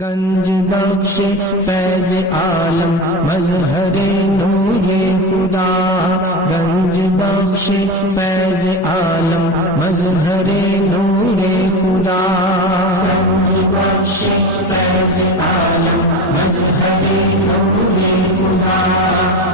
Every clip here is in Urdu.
گنج بخش فیض عالم مظہر نور خدا، گنج بخش فیض عالم مظہر نور خدا، گنج بخش فیض عالم مظہر نور خدا،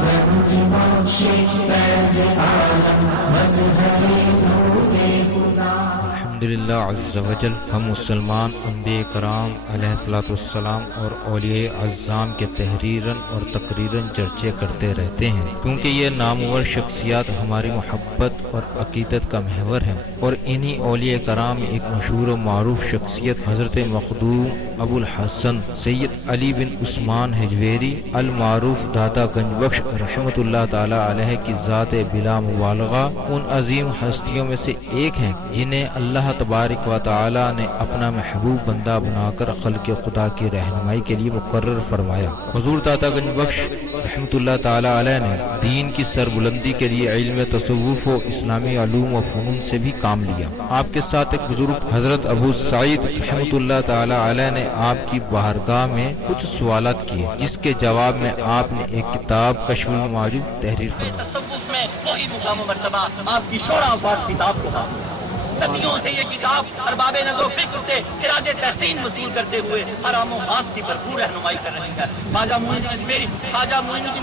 گنج بخش فیض عالم مظہر نور خدا۔ الحمدللہ عز وجل، ہم مسلمان انبیاء کرام علیہ الصلوۃ والسلام اور اولیاء اعظام کے تحریراً اور تقریراً چرچے کرتے رہتے ہیں، کیونکہ یہ نامور شخصیات ہماری محبت اور عقیدت کا محور ہیں، اور انہی اولیاء کرام ایک مشہور و معروف شخصیت حضرت مخدوم ابو الحسن سید علی بن عثمان حجویری المعروف داتا گنج بخش رحمۃ اللہ تعالی علیہ کی ذات بلا مبالغہ ان عظیم ہستیوں میں سے ایک ہیں جنہیں اللہ تبارک و تعالی نے اپنا محبوب بندہ بنا کر خلق خدا کی رہنمائی کے لیے مقرر فرمایا۔ حضور داتا گنج بخش رحمۃ اللہ تعالی علیہ نے دین کی سربلندی کے لیے علم تصوف و اسلامی علوم و فنون سے بھی کام لیا۔ آپ کے ساتھ ایک بزرگ حضرت ابو سعید رحمۃ اللہ تعالی علیہ نے آپ کی بارگاہ میں کچھ سوالات کیے، جس کے جواب میں آپ نے ایک کتاب کشف المعجوب تحریر فرمائی۔ تصوف میں وہی مقام و مرتبہ آپ کی شورا آفات کتاب کو حاصل ہے۔ صدیوں سے یہ کتاب ارباب نظر و فکر سے خراج تحسین وصول کرتے ہوئے حرام و خاص کی بھرپور رہنمائی کر رہی ہے۔ خواجہ معین الدین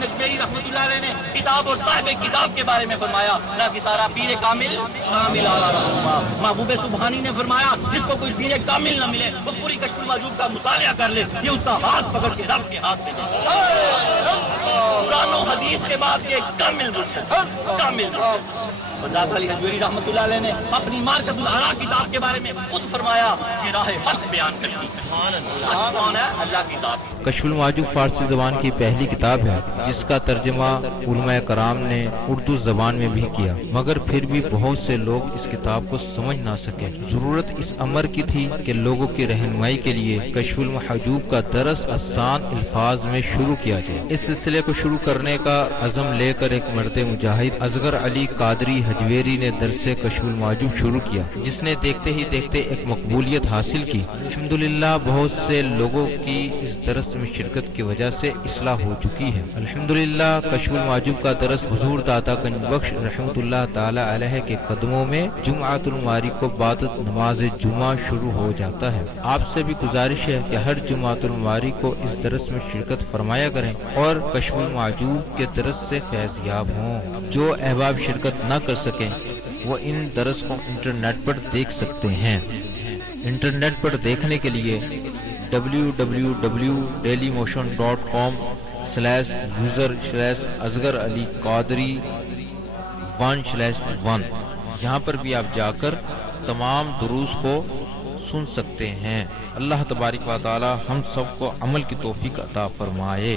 اجمیری رحمۃ اللہ علیہ نے کتاب اور صاحب کتاب کے بارے میں فرمایا، نہ کہ سارا پیر کامل اعلیٰ رہنما۔ محبوب سبحانی نے فرمایا، جس کو کوئی پیر کامل نہ ملے وہ پوری کشف المعجوب کا مطالعہ کر لے، یہ اس کا ہاتھ پکڑ کے رب کے ہاتھ میں دے۔ قرآن و حدیث کے بعد یہ کامل مرشد، کامل مرشد۔ داتا علی حجویری رحمۃ اللہ علیہ نے اپنی مارکت الآراء کتاب کے بارے میں خود فرمایا کہ راہ حق بیان کرتی ہے۔ حق کون ہے؟ اللہ کی ذات۔ کشف المعجوب فارسی زبان کی پہلی کتاب ہے جس کا ترجمہ علماء کرام نے اردو زبان میں بھی کیا، مگر پھر بھی بہت سے لوگ اس کتاب کو سمجھ نہ سکے۔ ضرورت اس امر کی تھی کہ لوگوں کی رہنمائی کے لیے کشف المحجوب کا درس آسان الفاظ میں شروع کیا جائے۔ اس سلسلے کو شروع کرنے کا عزم لے کر ایک مرد مجاہد اصغر علی قادری حجویری نے درس کشف المعجوب شروع کیا، جس نے دیکھتے ہی دیکھتے ایک مقبولیت حاصل کی۔ الحمدللہ بہت سے لوگوں کی اس درس میں شرکت کی وجہ سے اصلاح ہو چکی ہے۔ الحمدللہ کشف المعجوب کا درس حضور داتا گنج بخش رحمۃ اللہ تعالی علیہ کے قدموں میں جمعۃ المواری کو بعد نماز جمعہ شروع ہو جاتا ہے۔ آپ سے بھی گزارش ہے کہ ہر جمعۃ المواری کو اس درس میں شرکت فرمایا کریں اور کشف المعجوب کے درس سے فیض یاب ہوں۔ جو احباب شرکت نہ کر سکیں وہ ان درس کو انٹرنیٹ پر دیکھ سکتے ہیں۔ انٹرنیٹ پر دیکھنے کے لیے www.dailymotion.com/user/اصغر علی قادری 1/1 یہاں پر بھی آپ جا کر تمام دروس کو سن سکتے ہیں۔ اللہ تبارک و تعالی ہم سب کو عمل کی توفیق عطا فرمائے۔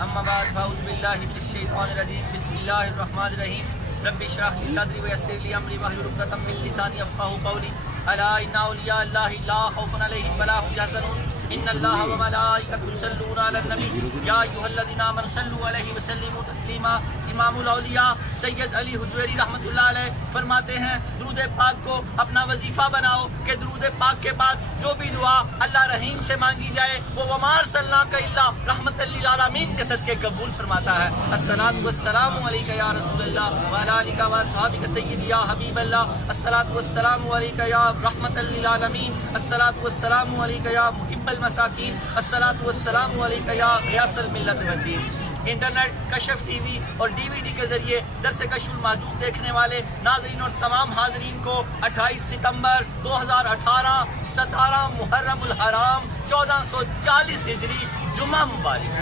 اما بعد فاعوذ باللہ من الشیطان الرجیم، بسم اللہ الرحمن الرحیم۔ رب اشرح لی صدری ویسر لی امری واحلل عقدۃ من لسانی یفقهوا قولی۔ الا ان اولیاء اللہ لا خوف علیہم ولا هم یحزنون، ان اللہ وملائکته یصلون علی النبی یا ایھا الذین آمنوا صلوا علیہ وسلموا تسلیما۔ امام الاولیاء سید علی حجویری رحمۃ اللہ علیہ فرماتے ہیں، درود پاک کو اپنا وظیفہ بناؤ کہ درود پاک کے بعد جو بھی دعا اللہ رحیم سے مانگی جائے وہ وما ارسلناک الا رحمۃ للعالمین کے صدقے قبول فرماتا ہے۔ الصلاۃ والسلام علیک یا رسول اللہ وعلی آلک واصحابک سیدی یا حبیب اللہ، الصلاۃ والسلام علیک یا رحمۃ للعالمین، الصلاۃ والسلام علیک یا محب المساکین، الصلاۃ والسلام علیک یا غیاث الملت والدین۔ انٹرنیٹ، کشف ٹی وی اور ڈی وی ڈی کے ذریعے درس کشف المعجوب دیکھنے والے ناظرین اور تمام حاضرین کو 28 ستمبر 2018 17 محرم الحرام 1440 ہجری جمعہ مبارک،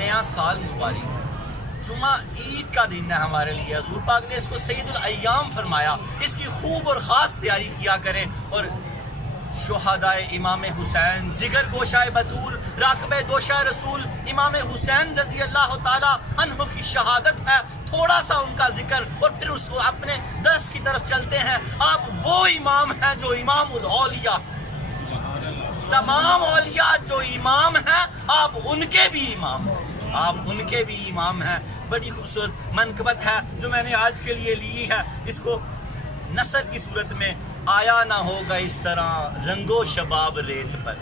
نیا سال مبارک۔ جمعہ عید کا دن ہے ہمارے لیے۔ حضور پاک نے اس کو سید الایام فرمایا، اس کی خوب اور خاص تیاری کیا کریں۔ اور شہدائے امام حسین، جگر گوشائے بطول، راکب دوشہ رسول امام حسین رضی اللہ تعالی عنہ کی شہادت ہے، تھوڑا سا ان کا ذکر اور پھر اس کو اپنے درس کی طرف چلتے ہیں۔ آپ وہ امام ہیں جو امام الاولیاء، تمام اولیاء جو امام ہیں آپ ان کے بھی امام ہیں، آپ ان کے بھی امام ہیں۔ بڑی خوبصورت منقبت ہے جو میں نے آج کے لیے لی ہے، اس کو نثر کی صورت میں آیا نہ ہوگا اس طرح رنگ و شباب ریت پر،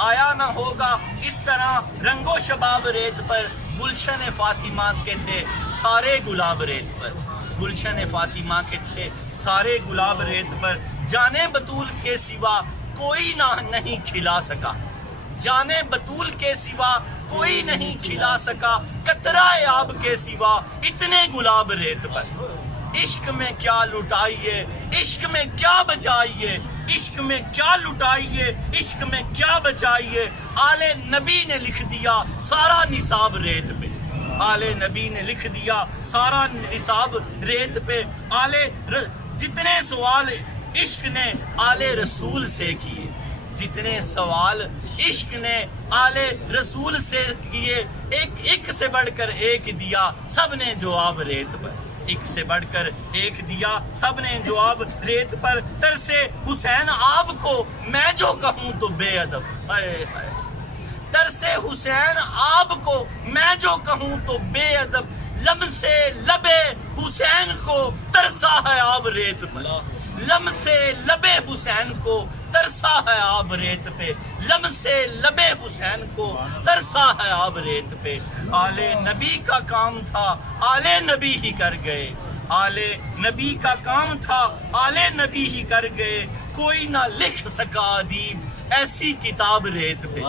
آیا نہ ہوگا اس طرح رنگ و شباب ریت پر، گلشن فاطمہ کے تھے سارے گلاب ریت پر، گلشن فاطمہ کے تھے سارے گلاب ریت پر، جانے بطول کے سوا کوئی نہ نہیں کھلا سکا، جانے بطول کے سوا کوئی نہیں کھلا سکا، قطرہ آب کے سوا اتنے گلاب ریت پر، عشق میں کیا لٹائیے عشق میں کیا بچائیے، عشق میں کیا لٹائیے عشق میں کیا بچائیے، آل نبی نے لکھ دیا سارا نصاب ریت پہ، آل نبی نے لکھ دیا سارا نصاب ریت پہ، جتنے سوال عشق نے آل رسول سے کیے، جتنے سوال عشق نے آل رسول سے کیے، ایک سے بڑھ کر ایک دیا سب نے جواب ریت پر، ایک سے بڑھ کر ایک دیا سب نے جواب ریت پر، ترسے حسین آپ کو میں جو کہوں تو بے ادب، ترسے حسین آپ کو میں جو کہوں تو بے ادب، لم سے لبے حسین کو ترسا ہے آب ریت پر، لم سے لبے حسین کو ترسا ہے آب ریت پہ، لم سے لبے حسین کو ترسا ہے آب ریت پہ، آل نبی کا کام تھا آل نبی ہی کر گئے، آل نبی کا کام تھا آل نبی ہی کر گئے، کوئی نہ لکھ سکا ادیب ایسی کتاب ریت پہ،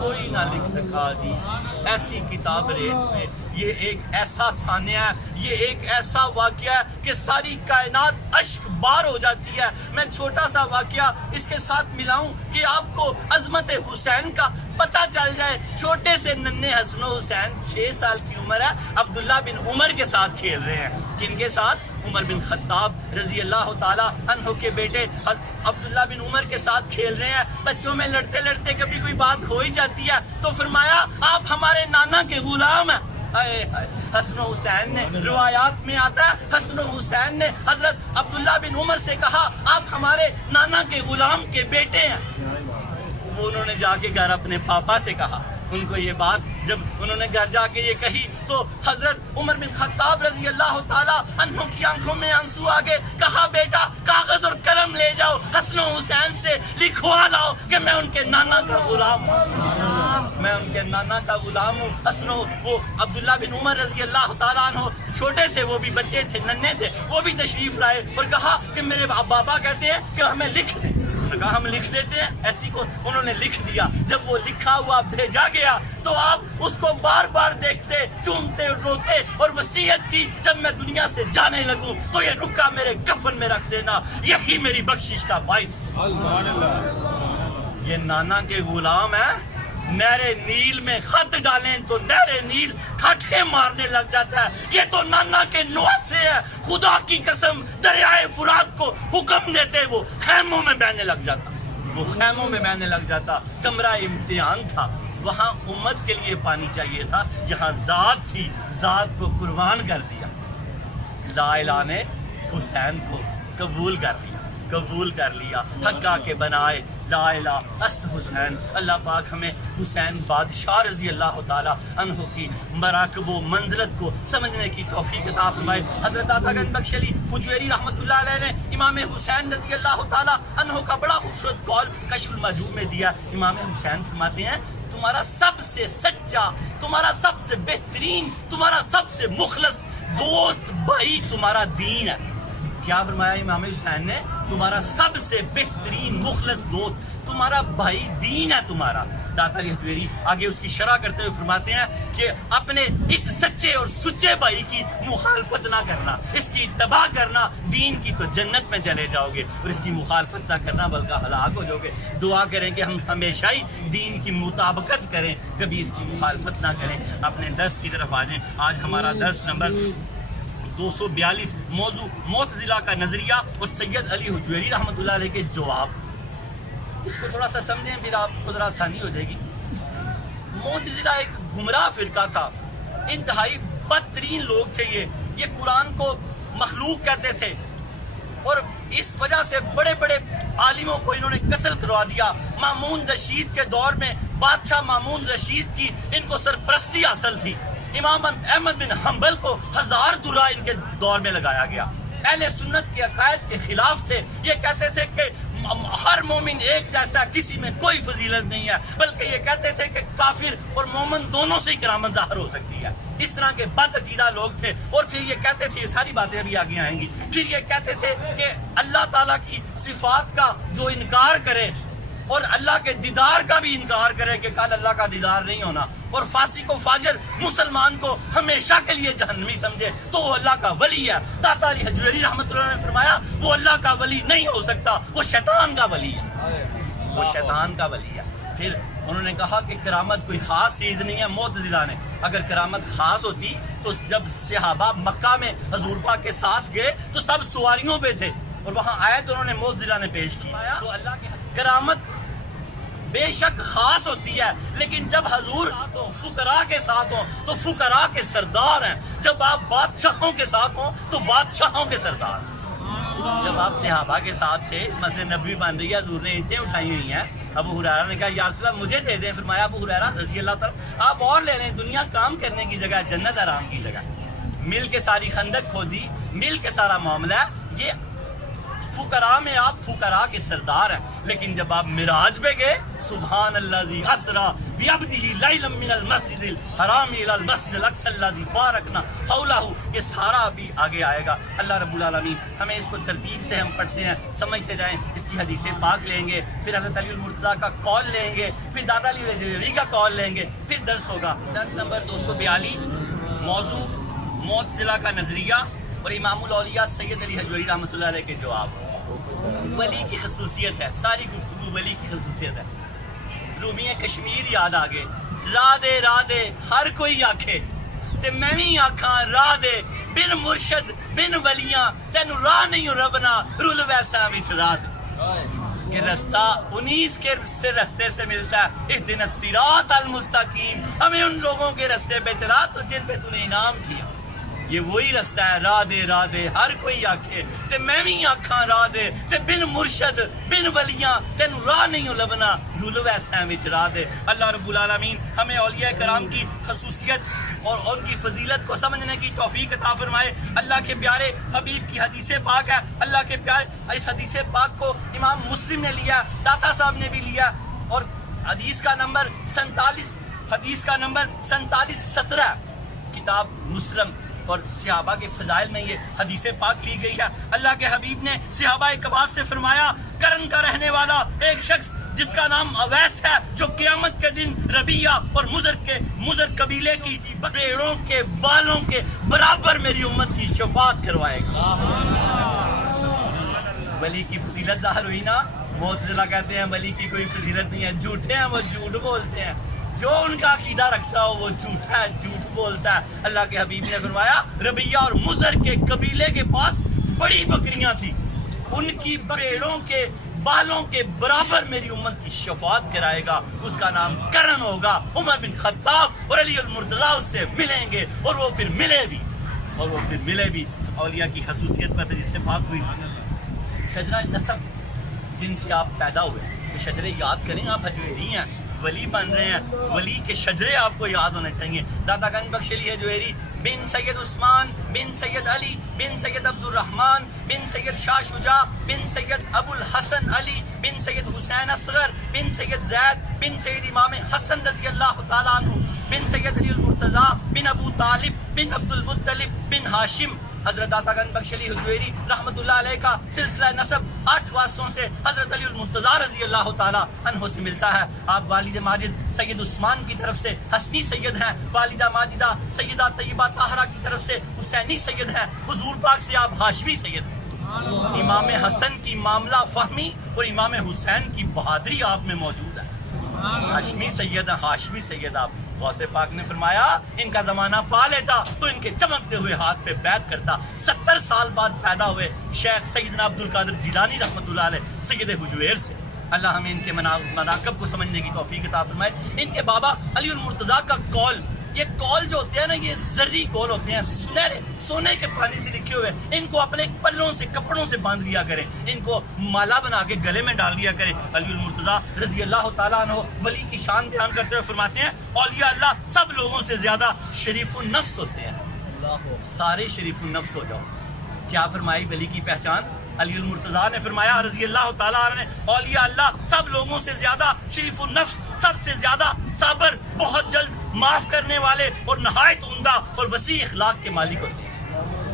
کوئی نہ لکھ سکا ادیب ایسی کتاب ریت پہ۔ یہ ایک ایسا سانحہ ہے، یہ ایک ایسا واقعہ ہے کہ ساری کائنات اشک بار ہو جاتی ہے۔ میں چھوٹا سا واقعہ اس کے ساتھ ملاؤں کہ آپ کو عظمت حسین کا پتہ چل جائے۔ چھوٹے سے ننھے حسن و حسین 6 سال کی عمر ہے، عبداللہ بن عمر کے ساتھ کھیل رہے ہیں۔ جن کے ساتھ؟ عمر بن خطاب رضی اللہ تعالیٰ عنہ کے بیٹے عبداللہ بن عمر کے ساتھ کھیل رہے ہیں۔ بچوں میں لڑتے لڑتے کبھی کوئی بات ہو ہی جاتی ہے تو فرمایا آپ ہمارے نانا کے غلام ہیں۔ حسن و حسین نے، روایات میں آتا ہے حسن و حسین نے حضرت عبداللہ بن عمر سے کہا آپ ہمارے نانا کے غلام کے بیٹے ہیں۔ وہ انہوں نے جا کے گھر اپنے پاپا سے کہا، ان کو یہ بات جب انہوں نے گھر جا کے یہ کہی تو حضرت عمر بن خطاب رضی اللہ تعالیٰ عنہ کی آنکھوں میں آنسو آگے، کہا بیٹا کاغذ اور قلم لے جاؤ، حسن و حسین سے لکھوا لاؤ کہ میں ان کے نانا کا غلام ہوں، میں ان کے نانا کا غلام ہوں۔ حسن وہ عبداللہ بن عمر رضی اللہ تعالیٰ عنہ چھوٹے تھے، وہ بھی بچے تھے، ننھے تھے، وہ بھی تشریف لائے اور کہا کہ میرے بابا کہتے ہیں کہ ہمیں لکھ دیں۔ کہا ہم لکھ دیتے ہیں، ایسی کو انہوں نے لکھ دیا۔ جب وہ لکھا ہوا بھیجا گیا تو آپ اس کو بار بار دیکھتے، چومتے روتے اور وصیت کی جب میں دنیا سے جانے لگوں تو یہ رکا میرے کفن میں رکھ دینا، یہی میری بخشش کا باعث۔ یہ نانا کے غلام ہیں، نہر نیل میں خط ڈالیں تو نہر نیل ٹھاٹھے مارنے لگ جاتا ہے۔ یہ تو نانا کے نواسے ہے، خدا کی قسم دریائے فرات کو حکم دیتے وہ خیموں میں بہنے لگ جاتا، وہ خیموں میں بہنے لگ جاتا۔ کمرہ امتحان تھا، وہاں امت کے لیے پانی چاہیے تھا، یہاں ذات تھی، ذات کو قربان کر دیا۔ لا الہ نے حسین کو قبول کر لیا، قبول کر لیا، حق آ کے بنائے لا الہ است حسین۔ اللہ پاک ہمیں حسین بادشاہ رضی اللہ تعالیٰ عنہ کی مراکب و منزلت کو سمجھنے کی توفیق عطا فرمائے۔ حضرت آقا گنج بخش علی حجویری رحمۃ اللہ علیہ نے امام حسین رضی اللہ تعالیٰ عنہ کا بڑا خوبصورت قول کشف المحجوب میں دیا۔ امام حسین فرماتے ہیں تمہارا سب سے سچا، تمہارا سب سے بہترین، تمہارا سب سے مخلص دوست بھائی تمہارا دین ہے۔ کیا فرمایا امام حسین نے؟ تمہارا سب سے بہترین مخلص دوست تمہارا بھائی دین ہے تمہارا۔ داتا حجویری آگے اس کی شرح کرتے ہوئے فرماتے ہیں کہ اپنے اس سچے اور سچے بھائی کی مخالفت نہ کرنا، اس کی اتباع کرنا، دین کی تو جنت میں چلے جاؤ گے، اور اس کی مخالفت نہ کرنا بلکہ ہلاک ہو جاؤ گے۔ دعا کریں کہ ہم ہمیشہ ہی دین کی مطابقت کریں، کبھی اس کی مخالفت نہ کریں۔ اپنے درس کی طرف آ جائیں۔ آج ہمارا درس نمبر 242، موضوع معتزلہ کا نظریہ اور سید علی حجویری رحمۃ اللہ علیہ کے جواب۔ اس کو تھوڑا سا سمجھیں پھر آپ کو ذرا آسانی ہو جائے گی۔ معتزلہ ایک گمراہ فرقہ تھا، انتہائی بدترین لوگ تھے۔ یہ قرآن کو مخلوق کہتے تھے اور اس وجہ سے بڑے بڑے عالموں کو انہوں نے قتل کروا دیا۔ مامون رشید کے دور میں بادشاہ مامون رشید کی ان کو سرپرستی حاصل تھی۔ امام احمد بن حنبل کو 1000 درہ ان کے دور میں لگایا گیا۔ اہل سنت کے عقائد کے خلاف تھے. یہ کہتے تھے کہ ہر مومن ایک جیسا، کسی میں کوئی فضیلت نہیں ہے، بلکہ یہ کہتے تھے کہ کافر اور مومن دونوں سے ہی کرامت ظاہر ہو سکتی ہے. اس طرح کے بد عقیدہ لوگ تھے. اور پھر یہ کہتے تھے، یہ ساری باتیں ابھی آگے آئیں گی، پھر یہ کہتے تھے کہ اللہ تعالیٰ کی صفات کا جو انکار کرے اور اللہ کے دیدار کا بھی انکار کرے کہ کل اللہ کا دیدار نہیں ہونا، اور فاسق و فاجر مسلمان کو ہمیشہ کے لیے جہنمی سمجھے تو وہ اللہ کا ولی ہے. داتا علی حجویری رحمۃ اللہ نے فرمایا وہ اللہ کا ولی نہیں ہو سکتا، وہ شیطان کا ولی ہے، وہ شیطان کا ولی ہے. پھر انہوں نے کہا کہ کرامت کوئی خاص چیز نہیں ہے. معتزلہ نے اگر کرامت خاص ہوتی تو جب صحابہ مکہ میں حضور پاک کے ساتھ گئے تو سب سواریوں پہ تھے اور وہاں آئے تو انہوں نے معتزلہ نے پیش کیا تو اللہ کی کرامت بے شک خاص ہوتی ہے، لیکن جب حضور فقراء کے ساتھ ہوں تو فقراء کے سردار ہیں، جب آپ بادشاہوں کے ساتھ ہوں تو بادشاہوں کے سردار ہیں. جب آپ صحابہ کے ساتھ تھے، مسجد نبوی بن رہی ہے، حضور نے اینٹیں اٹھائی ہوئی ہیں، ابو ہریرہ نے کہا یا رسول اللہ مجھے دے دیں. فرمایا ابو ہریرہ رضی اللہ تعالیٰ آپ اور لے لیں، دنیا کام کرنے کی جگہ، جنت آرام کی جگہ. مل کے ساری خندق کھودی، مل کے سارا معاملہ ہے. یہ فقراء میں آپ فقراء کے سردار ہیں، لیکن جب آپ معراج پہ گئے سبحان الذی اسری بعبدہ لیلا من المسجد الحرام الی المسجد الاقصی الذی بارکنا حولہ، یہ سارا بھی آگے آئے گا. اللہ رب العالمین ہمیں اس کو ترتیب سے ہم پڑھتے ہیں سمجھتے جائیں. اس کی حدیث پاک لیں گے، پھر حضرت علی المرتضیٰ کا قول لیں گے، پھر دادا علی حجویری کا قول لیں گے، پھر درس ہوگا. درس نمبر 242، موضوع معتزلہ کا نظریہ اور امام الاولیاء سید علی حجویری رحمۃ اللہ علیہ کے جواب. ولی کی خصوصیت ہے، ساری گفتگو ولی کی خصوصیت ہے. رومی کشمیر یاد آگے، راہ دے ہر کوئی آکھے تے میں بھی آکھاں راہ دے، بن مرشد بن ولیاں تینو راہ نہیں ربنا، رول ویسا بھی راہ دے. کہ رستہ 19 کے رستے سے ملتا ہے، اہدنا الصراط المستقیم، ہمیں ان لوگوں کے رستے پہ چلا تو جن پہ تو نے انعام کیا. یہ وہی رستہ ہے، راہ دے ہر کوئی آکھے تے میں بھی آکھاں راہ دے، تے بن مرشد بن ولیاں تینو راہ نہیں لبنا، رولو ایسا وچ راہ دے. اللہ رب العالمین ہمیں اولیاء کرام کی خصوصیت اور ان کی فضیلت کو سمجھنے کی توفیق عطا فرمائے. اللہ کے پیارے حبیب کی حدیث پاک ہے، اللہ کے پیارے اس حدیث پاک کو امام مسلم نے لیا، داتا صاحب نے بھی لیا، اور حدیث کا نمبر 47 کتاب مسلم اور صحابہ کے فضائل میں یہ حدیث پاک لی گئی ہے. اللہ کے حبیب نے صحابہ کبار سے فرمایا کرن کا رہنے والا ایک شخص جس کا نام اویس ہے، جو قیامت کے دن ربیہ اور مضر قبیلے کی بھیڑوں کے بالوں کے برابر میری امت کی شفاعت کروائے گا. ولی کی فضیلت ظاہر ہوئی نا. معتزلہ کہتے ہیں ولی کی کوئی فضیلت نہیں ہے، جھوٹے ہیں، وہ جھوٹ بولتے ہیں. جو ان کا عقیدہ رکھتا ہو وہ جھوٹا ہے، جھوٹ بولتا ہے. اللہ کے حبیب نے فرمایا ربیہ اور مضر کے قبیلے کے پاس بڑی بکریاں تھی، ان کی بھیڑوں کے بالوں کے برابر میری امت کی شفاعت کرائے گا. اس کا نام کرن ہوگا. عمر بن خطاب اور علی المرتضیٰ اس سے ملیں گے اور وہ پھر ملے بھی. اولیاء کی خصوصیت پر جس سے پاک ہوئی شجرہ نسب، جن سے آپ پیدا ہوئے، یہ شجرے یاد کریں. آپ حجویری ہیں، ولی بن رہے ہیں، ولی کے شجرے آپ کو یاد ہونے چاہیے. داتا گنج بخش علی حجویری بن سید عثمان بن سید علی بن سید عبد الرحمن بن سید شاہ شجاع بن سید ابو الحسن علی بن سید حسین اصغر بن سید زید بن سید امام حسن رضی اللہ تعالیٰ عنہ بن سید علی المرتضیٰ بن ابو طالب بن عبد المطلب بن ہاشم. حضرت داتا گنج بخش علی حجویری رحمۃ اللہ علیہ کا سلسلہ نسب 8 واسطوں سے حضرت علی المرتضیٰ رضی اللہ تعالیٰ عنہ سے ملتا ہے. آپ والد ماجد سید عثمان کی طرف سے حسنی سید ہیں، والدہ ماجدہ سیدہ طیبہ طاہرہ کی طرف سے حسینی سید ہیں، حضور پاک سے آپ ہاشمی سید ہیں. امام حسن کی معاملہ فہمی اور امام حسین کی بہادری آپ میں موجود ہے. ہاشمی سید ہیں، ہاشمی سید. آپ غوث پاک نے فرمایا ان کا زمانہ پا لیتا تو ان کے چمکتے ہوئے ہاتھ پہ بیعت کرتا. 70 سال بعد پیدا ہوئے شیخ سیدنا عبد القادر جیلانی رحمۃ اللہ علیہ سید حجویر سے. اللہ ہمیں ان کے مناقب کو سمجھنے کی توفیق عطا فرمائے. ان کے بابا علی المرتضیٰ کا قول، یہ قول جو ہوتے ہیں نا، یہ زرعی قول ہوتے ہیں، سنہرے سونے کے پانی سے لکھے ہوئے. ان کو اپنے پلوں سے کپڑوں سے باندھ لیا کریں، ان کو مالا بنا کے گلے میں ڈال لیا کریں. علی المرتضیٰ رضی اللہ تعالیٰ عنہ ولی کی شان بیان کرتے ہوئے فرماتے ہیں اولیاء اللہ سب لوگوں سے زیادہ شریف النفس ہوتے ہیں. سارے شریف النفس ہو جاؤ. کیا فرمائی ولی کی پہچان؟ علی المرتضیٰ نے فرمایا رضی اللہ تعالیٰ عنہ نے، اولیاء اللہ سب لوگوں سے زیادہ شریف النفس، سب سے زیادہ صابر، بہت جلد معاف کرنے والے اور نہایت عمدہ اور وسیع اخلاق کے مالک ہوتے ہیں۔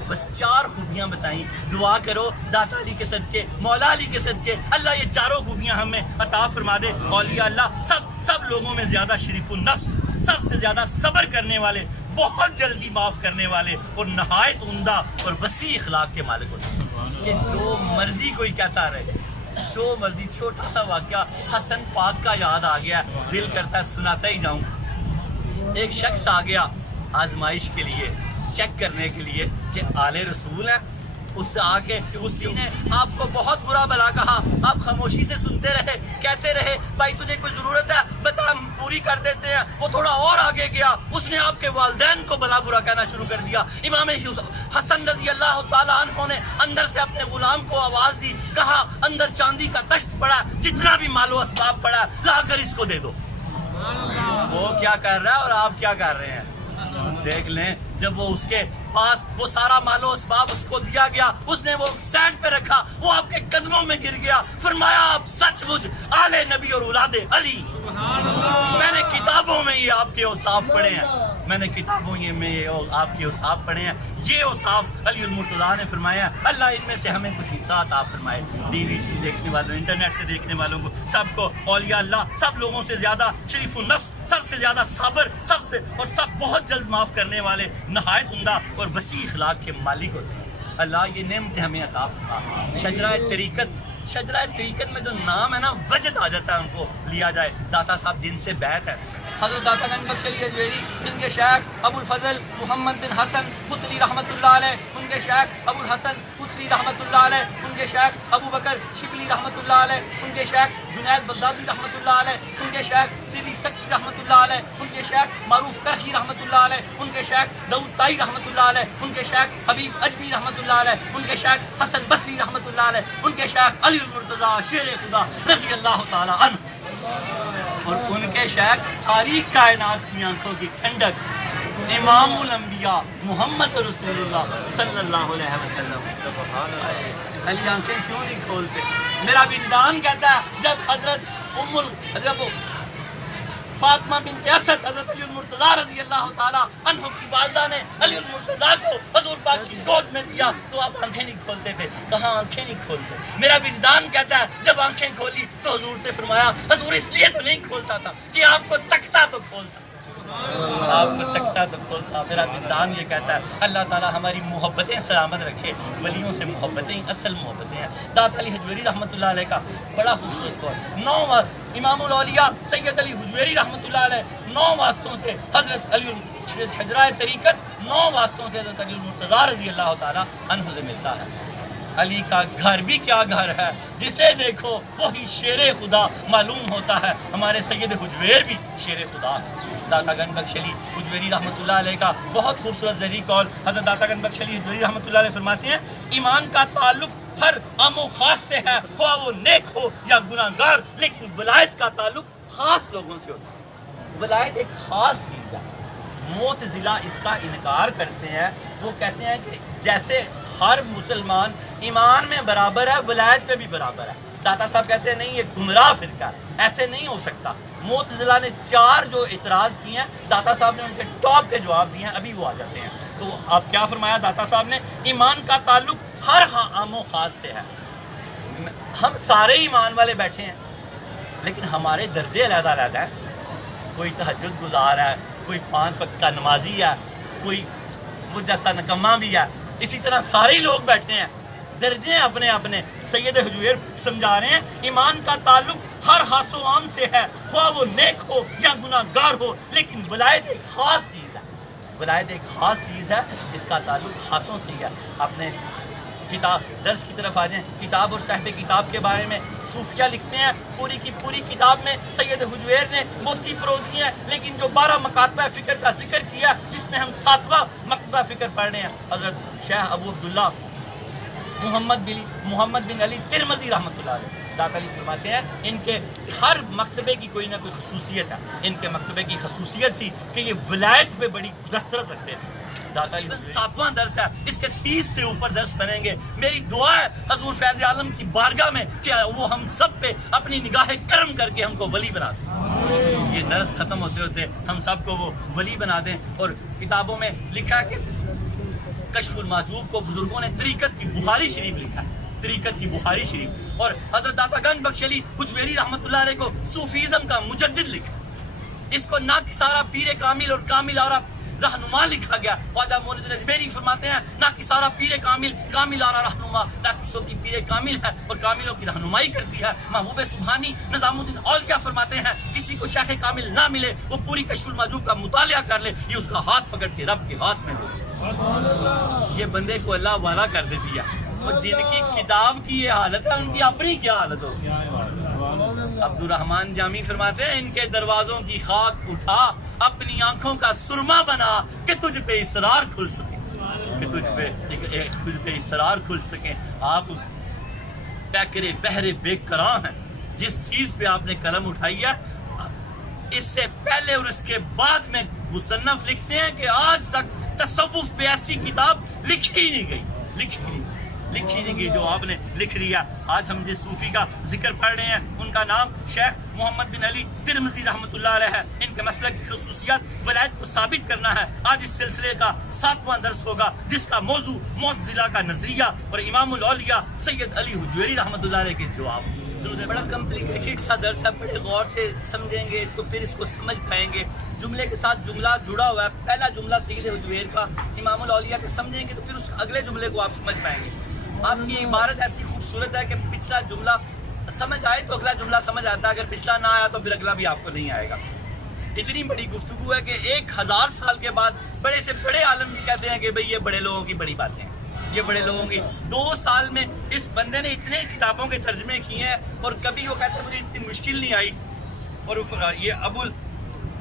بس 4 خوبیاں بتائیں، دعا کرو داتا علی کے صدقے، مولا علی کے صدقے اللہ یہ چاروں خوبیاں ہمیں عطا فرما دے۔ اولیاء اللہ سب لوگوں میں زیادہ شریف النفس، سب سے زیادہ صبر کرنے والے، بہت جلدی معاف کرنے والے اور نہایت عمدہ اور وسیع اخلاق کے مالک ہوتے ہیں۔ کہ جو مرضی کوئی کہتا رہے، جو مرضی۔ چھوٹا سا واقعہ حسن پاک کا یاد آ گیا، دل کرتا ہے سناتا ہی جاؤں۔ ایک شخص آ گیا آزمائش کے لیے، چیک کرنے کے لیے کہ آل رسول ہیں۔ اس سے آ کے اسی نے آپ کو بہت برا بلا کہا، آپ خاموشی سے سنتے رہے، کہتے رہے بھائی تجھے کوئی ضرورت ہے بتا ہم پوری کر دیتے ہیں۔ وہ تھوڑا اور آگے گیا، اس نے آپ کے والدین کو بلا برا کہنا شروع کر دیا۔ امام حسن رضی اللہ تعالیٰ عنہ نے اندر سے اپنے غلام کو آواز دی، کہا اندر چاندی کا دشت پڑا، جتنا بھی مال و اسباب پڑا لا کر اس کو دے دو۔ وہ کیا کر رہا ہے اور آپ کیا کر رہے ہیں؟ دیکھ لیں، جب وہ اس کے پاس وہ سارا مال و اسباب اس کو دیا گیا، اس نے وہ سینڈ پہ رکھا، وہ آپ کے قدموں میں گر گیا، فرمایا آپ سچ مجھ آل نبی اور اولاد علی۔ میں نے کتابوں میں یہ آپ کے اوصاف پڑھے ہیں، میں نے کتابوں میں یہ آپ کے اوصاف پڑھے ہیں، یہ اوصاف علی المرتضیٰ نے فرمایا۔ اللہ ان میں سے ہمیں کچھ حصہ عطا فرمائے۔ ٹی وی سے دیکھنے والوں، انٹرنیٹ سے دیکھنے والوں کو سب کو اولیاء اللہ سب لوگوں سے زیادہ شریف النفس، سب سے زیادہ صابر، سب بہت جلد معاف کرنے والے، نہایت عمدہ اور وسیع اخلاق کے مالک ہوتے ہیں۔ اللہ یہ نعمتیں ہمیں عطا فرما۔ شجرہ طریقت میں جو نام ہے نا وجد آ جاتا ہے ان کو لیا جائے۔ داتا صاحب جن سے بیعت ہے حضرت داتا گنج بخش علی اجویری، ان کے شیخ ابو الفضل محمد بن حسن پتلی رحمۃ اللہ علیہ، ان کے شیخ ابو الحسن حسری رحمۃ اللہ علیہ، ان کے شیخ ابو بکر شبلی رحمۃ اللہ علیہ، ان کے شیخ جنید بغدادی رحمۃ اللہ علیہ، ان کے شیخ سری سکی رحمۃ اللہ علیہ، ان کے شیخ معروف کرخی رحمۃ اللہ علیہ، ان کے شیخ داؤد طائی رحمۃ اللہ علیہ، ان کے شیخ حبیب اجمی رحمۃ اللہ علیہ، ان کے شیخ حسن بصری رحمۃ اللہ علیہ، ان کے شیخ علی المرتضیٰ شیر خدا رضی اللہ تعالی عنہ، اور ان کے شیخ ساری کائنات کی آنکھوں کی ٹھنڈک امام الانبیاء محمد رسول اللہ صلی اللہ علیہ وسلم۔ علی آنکھیں کیوں نہیں کھولتے؟ میرا وجدان کہتا ہے جب حضرت فاطمہ بنت اسد حضرت علی المرتضیٰ رضی اللہ تعالیٰ عنہ کی والدہ نے علی المرتضیٰ کو حضور پاک کی گود میں دیا تو آپ آنکھیں نہیں کھولتے تھے۔ کہاں آنکھیں نہیں کھولتے؟ میرا وجدان کہتا ہے جب آنکھیں کھولی تو حضور سے فرمایا، حضور اس لیے تو نہیں کھولتا تھا کہ آپ کو تکتا تو کھولتا، آپ کو تکتا تو کھولتا۔ میرا وجدان یہ کہتا ہے اللہ تعالیٰ ہماری محبتیں سلامت رکھے۔ ولیوں سے محبتیں اصل محبتیں ہیں۔ داتا علی حجویری رحمۃ اللہ علیہ کا بڑا خوبصورت قول، 9 امام الاولیاء سید علی حجویری رحمۃ اللہ علیہ 9 واسطوں سے حضرت علی شجرہ طریقت 9 واسطوں سے حضرت علی المرتضیٰ رضی اللہ تعالیٰ عنہ سے ملتا ہے۔ علی کا گھر بھی کیا گھر ہے، جسے دیکھو وہی شیر خدا معلوم ہوتا ہے۔ ہمارے سید حجویر بھی شیر خدا۔ داتا گنج بخش علی حجویری رحمۃ اللہ علیہ کا بہت خوبصورت ذری قول، حضرت داتا گنج بخش علی حجویری رحمۃ اللہ علیہ فرماتے ہیں ایمان کا تعلق ہر عام و خاص سے ہے، خواہ وہ نیک ہو یا گناہ گار، لیکن ولایت کا تعلق خاص لوگوں سے ہوتا ہے۔ ولایت ایک خاص چیز ہے۔ معتزلہ اس کا انکار کرتے ہیں، وہ کہتے ہیں کہ جیسے ہر مسلمان ایمان میں برابر ہے ولایت میں بھی برابر ہے۔ داتا صاحب کہتے ہیں نہیں، یہ گمراہ فرقہ ہے، ایسے نہیں ہو سکتا۔ معتزلہ نے 4 جو اعتراض کیے ہیں، داتا صاحب نے ان کے ٹاپ کے جواب دیے ہیں، ابھی وہ آ جاتے ہیں۔ تو آپ کیا فرمایا داتا صاحب نے؟ ایمان کا تعلق ہر عام و خاص سے ہے۔ ہم سارے ایمان والے بیٹھے ہیں لیکن ہمارے درجے علیحدہ علیحدہ ہیں۔ کوئی تہجد گزار ہے، کوئی 5 وقت کا نمازی ہے، کوئی وہ جیسا نکمہ بھی ہے۔ اسی طرح سارے لوگ بیٹھے ہیں، درجے اپنے اپنے۔ سید حجویر سمجھا رہے ہیں ایمان کا تعلق ہر خاص و عام سے ہے، خواہ وہ نیک ہو یا گناہ گار ہو، لیکن ولایت ایک خاص چیز ہے۔ ولایت ایک خاص چیز ہے، اس کا تعلق خاصوں سے ہی ہے۔ اپنے کتاب درس کی طرف آ جائیں۔ کتاب اور صاحب کتاب کے بارے میں صوفیہ لکھتے ہیں، پوری کی پوری کتاب میں سید حجویر نے موتی پرو دیے ہیں، لیکن جو 12 مکاتبہ فکر کا ذکر کیا جس میں ہم 7واں مکتبہ فکر پڑھ رہے ہیں، حضرت شیخ ابو عبداللہ محمد بن علی ترمذی رحمۃ اللہ علیہ داتا علی فرماتے ہیں ان کے ہر مکتبے کی کوئی نہ کوئی خصوصیت ہے۔ ان کے مکتبے کی خصوصیت تھی کہ یہ ولایت پہ بڑی دسترت رکھتے تھے۔ 7واں درس ہے, اس کے 30 سے اوپر درس بنیں گے. میری دعا ہے حضور فیض عالم کی بارگاہ میں کہ وہ ہم سب پہ اپنی نگاہ کرم کر کے ہم کو ولی بنا دیں. یہ درس ختم ہوتے ہوتے ہم سب کو وہ ولی بنا دیں. اور کتابوں میں لکھا ہے کہ کشف المحجوب کو بزرگوں نے طریقت کی بخاری شریف لکھا ہے, طریقت کی بخاری شریف. اور حضرت داتا گنج بخش علی حجویری رحمۃ اللہ علیہ کو صوفیزم کا مجدد لکھا. اس کو نہ کسارا پیر کامل اور کامل آرا رہنما لکھا گیا. خواجہ معین الدین اجمیری فرماتے ہیں نہ کسارا پیر کامل, کامل آرا رہنما, نہ کسوں کی پیر کامل ہے اور کاملوں کی رہنمائی کرتی ہے. محبوب سبحانی نظام الدین اولیاء فرماتے ہیں کسی کو شیخ کامل نہ ملے وہ پوری کشف المحجوب کا مطالعہ کر لے, یہ اس کا ہاتھ پکڑ کے رب کے ہاتھ میں ہو. یہ بندے کو اللہ والا کر دیتی ہے. اور جن کی کتاب کی یہ حالت ہے ان کی اپنی کیا حالت ہوگی. عبد الرحمن جامی فرماتے ہیں ان کے دروازوں کی خاک اٹھا, اپنی آنکھوں کا سرما بنا کہ تجھ پہ اسرار کھل سکے, کہ تجھ پہ اسرار کھل سکے. آپ پیکرے بہرے بے کراں ہیں. جس چیز پہ آپ نے قلم اٹھائی ہے اس سے پہلے اور اس کے بعد میں مصنف لکھتے ہیں کہ آج تک تصوف پہ ایسی کتاب لکھی نہیں گئی, لکھی نہیں گئی جو آپ نے لکھ دیا. آج ہم جس صوفی کا ذکر پڑھ رہے ہیں ان کا نام شیخ محمد بن علی ترمذی رحمۃ اللہ علیہ ہے. ان کے مسلک کی خصوصیات ولایت کو ثابت کرنا ہے. آج اس سلسلے کا 7واں درس ہوگا جس کا موضوع معتزلہ کا نظریہ اور امام الاولیاء سید علی حجویری رحمۃ اللہ علیہ کے جواب. بڑا کمپلیکیٹڈ سا درس ہے, بڑے غور سے سمجھیں گے تو پھر اس کو سمجھ پائیں گے. جملے کے ساتھ جملہ جڑا ہوا ہے. پہلا جملہ سید حجویر کا امام الاولیاء کے سمجھیں گے تو پھر اس اگلے جملے کو آپ سمجھ پائیں گے. آپ کی عبارت ایسی خوبصورت ہے کہ پچھلا جملہ سمجھ آئے تو اگلا جملہ سمجھ آتا ہے, اگر پچھلا نہ آیا تو پھر اگلا بھی آپ کو نہیں آئے گا. اتنی بڑی گفتگو ہے کہ 1000 سال کے بعد بڑے سے بڑے عالم بھی کہتے ہیں کہ بھئی یہ بڑے لوگوں کی بڑی باتیں ہیں, یہ بڑے لوگوں کی. 2 سال میں اس بندے نے اتنے کتابوں کے ترجمے کیے ہیں اور کبھی وہ کہتے ہیں مجھے اتنی مشکل نہیں آئی. اور یہ ابو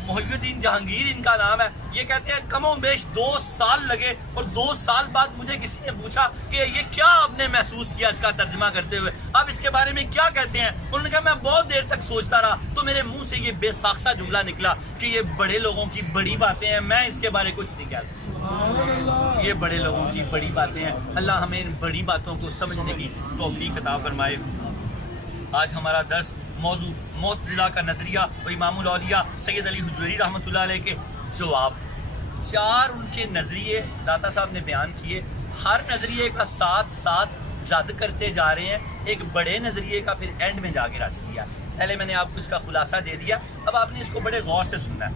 محی الدین جہانگیر ان کا نام ہے. یہ کہتے ہیں کم و بیش 2 سال لگے اور 2 سال بعد مجھے کسی نے پوچھا کہ یہ کیا آپ نے محسوس کیا اس کا ترجمہ کرتے ہوئے, آپ اس کے بارے میں کیا کہتے ہیں. انہوں نے کہا میں بہت دیر تک سوچتا رہا تو میرے منہ سے یہ بے ساختہ جملہ نکلا کہ یہ بڑے لوگوں کی بڑی باتیں ہیں, میں اس کے بارے کچھ نہیں کہہ سکتا. یہ بڑے لوگوں کی بڑی باتیں ہیں. اللہ ہمیں ان بڑی باتوں کو سمجھنے کی توفیق عطا فرمائے. آج ہمارا درس موضوع معتزلہ کا نظریہ اور امام الاولیاء سید علی حجویری رحمۃ اللہ علیہ کے جواب. 4 ان کے نظریے داتا صاحب نے بیان کیے. ہر نظریے کا ساتھ رد کرتے جا رہے ہیں. ایک بڑے نظریے کا پھر اینڈ میں جا کے رد کیا. پہلے میں نے آپ کو اس کا خلاصہ دے دیا, اب آپ نے اس کو بڑے غور سے سننا ہے.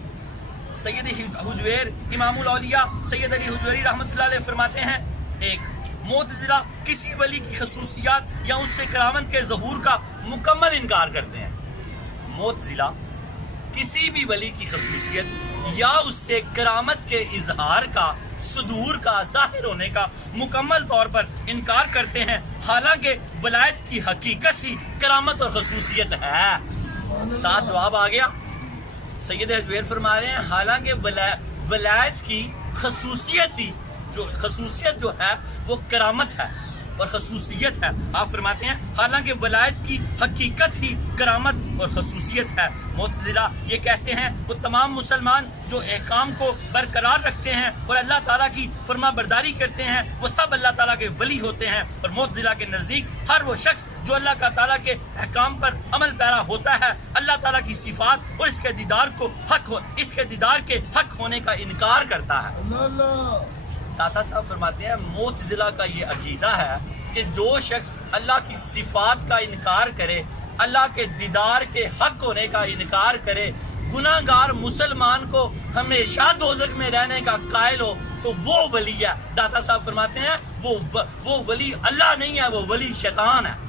سید حجویر امام الاولیاء سید علی حجویری رحمۃ اللہ علیہ فرماتے ہیں ایک معتزلہ کسی ولی کی خصوصیات یا اس سے کرامت کے ظہور کا مکمل انکار کرتے ہیں. معتزلہ کسی بھی ولی کی خصوصیت یا اس سے کرامت کے اظہار کا, صدور کا, ظاہر ہونے کا مکمل طور پر انکار کرتے ہیں, حالانکہ ولایت کی حقیقت ہی کرامت اور خصوصیت ہے. ساتھ جواب آ گیا. سید حجویر فرما رہے ہیں حالانکہ ولایت کی خصوصیت جو ہے وہ کرامت ہے اور خصوصیت ہے. آپ فرماتے ہیں حالانکہ ولایت کی حقیقت ہی کرامت اور خصوصیت ہے. معتزلہ یہ کہتے ہیں وہ تمام مسلمان جو احکام کو برقرار رکھتے ہیں اور اللہ تعالیٰ کی فرما برداری کرتے ہیں وہ سب اللہ تعالیٰ کے ولی ہوتے ہیں. اور معتزلہ کے نزدیک ہر وہ شخص جو اللہ کا تعالیٰ کے احکام پر عمل پیرا ہوتا ہے اللہ تعالیٰ کی صفات اور اس کے دیدار کے حق ہونے کا انکار کرتا ہے. داتا صاحب فرماتے ہیں معتزلہ کا یہ عقیدہ ہے کہ جو شخص اللہ کی صفات کا انکار کرے, اللہ کے دیدار کے حق ہونے کا انکار کرے, گناہ گار مسلمان کو ہمیشہ دوزخ میں رہنے کا قائل ہو تو وہ ولی ہے. داتا صاحب فرماتے ہیں وہ ولی اللہ نہیں ہے, وہ ولی شیطان ہے,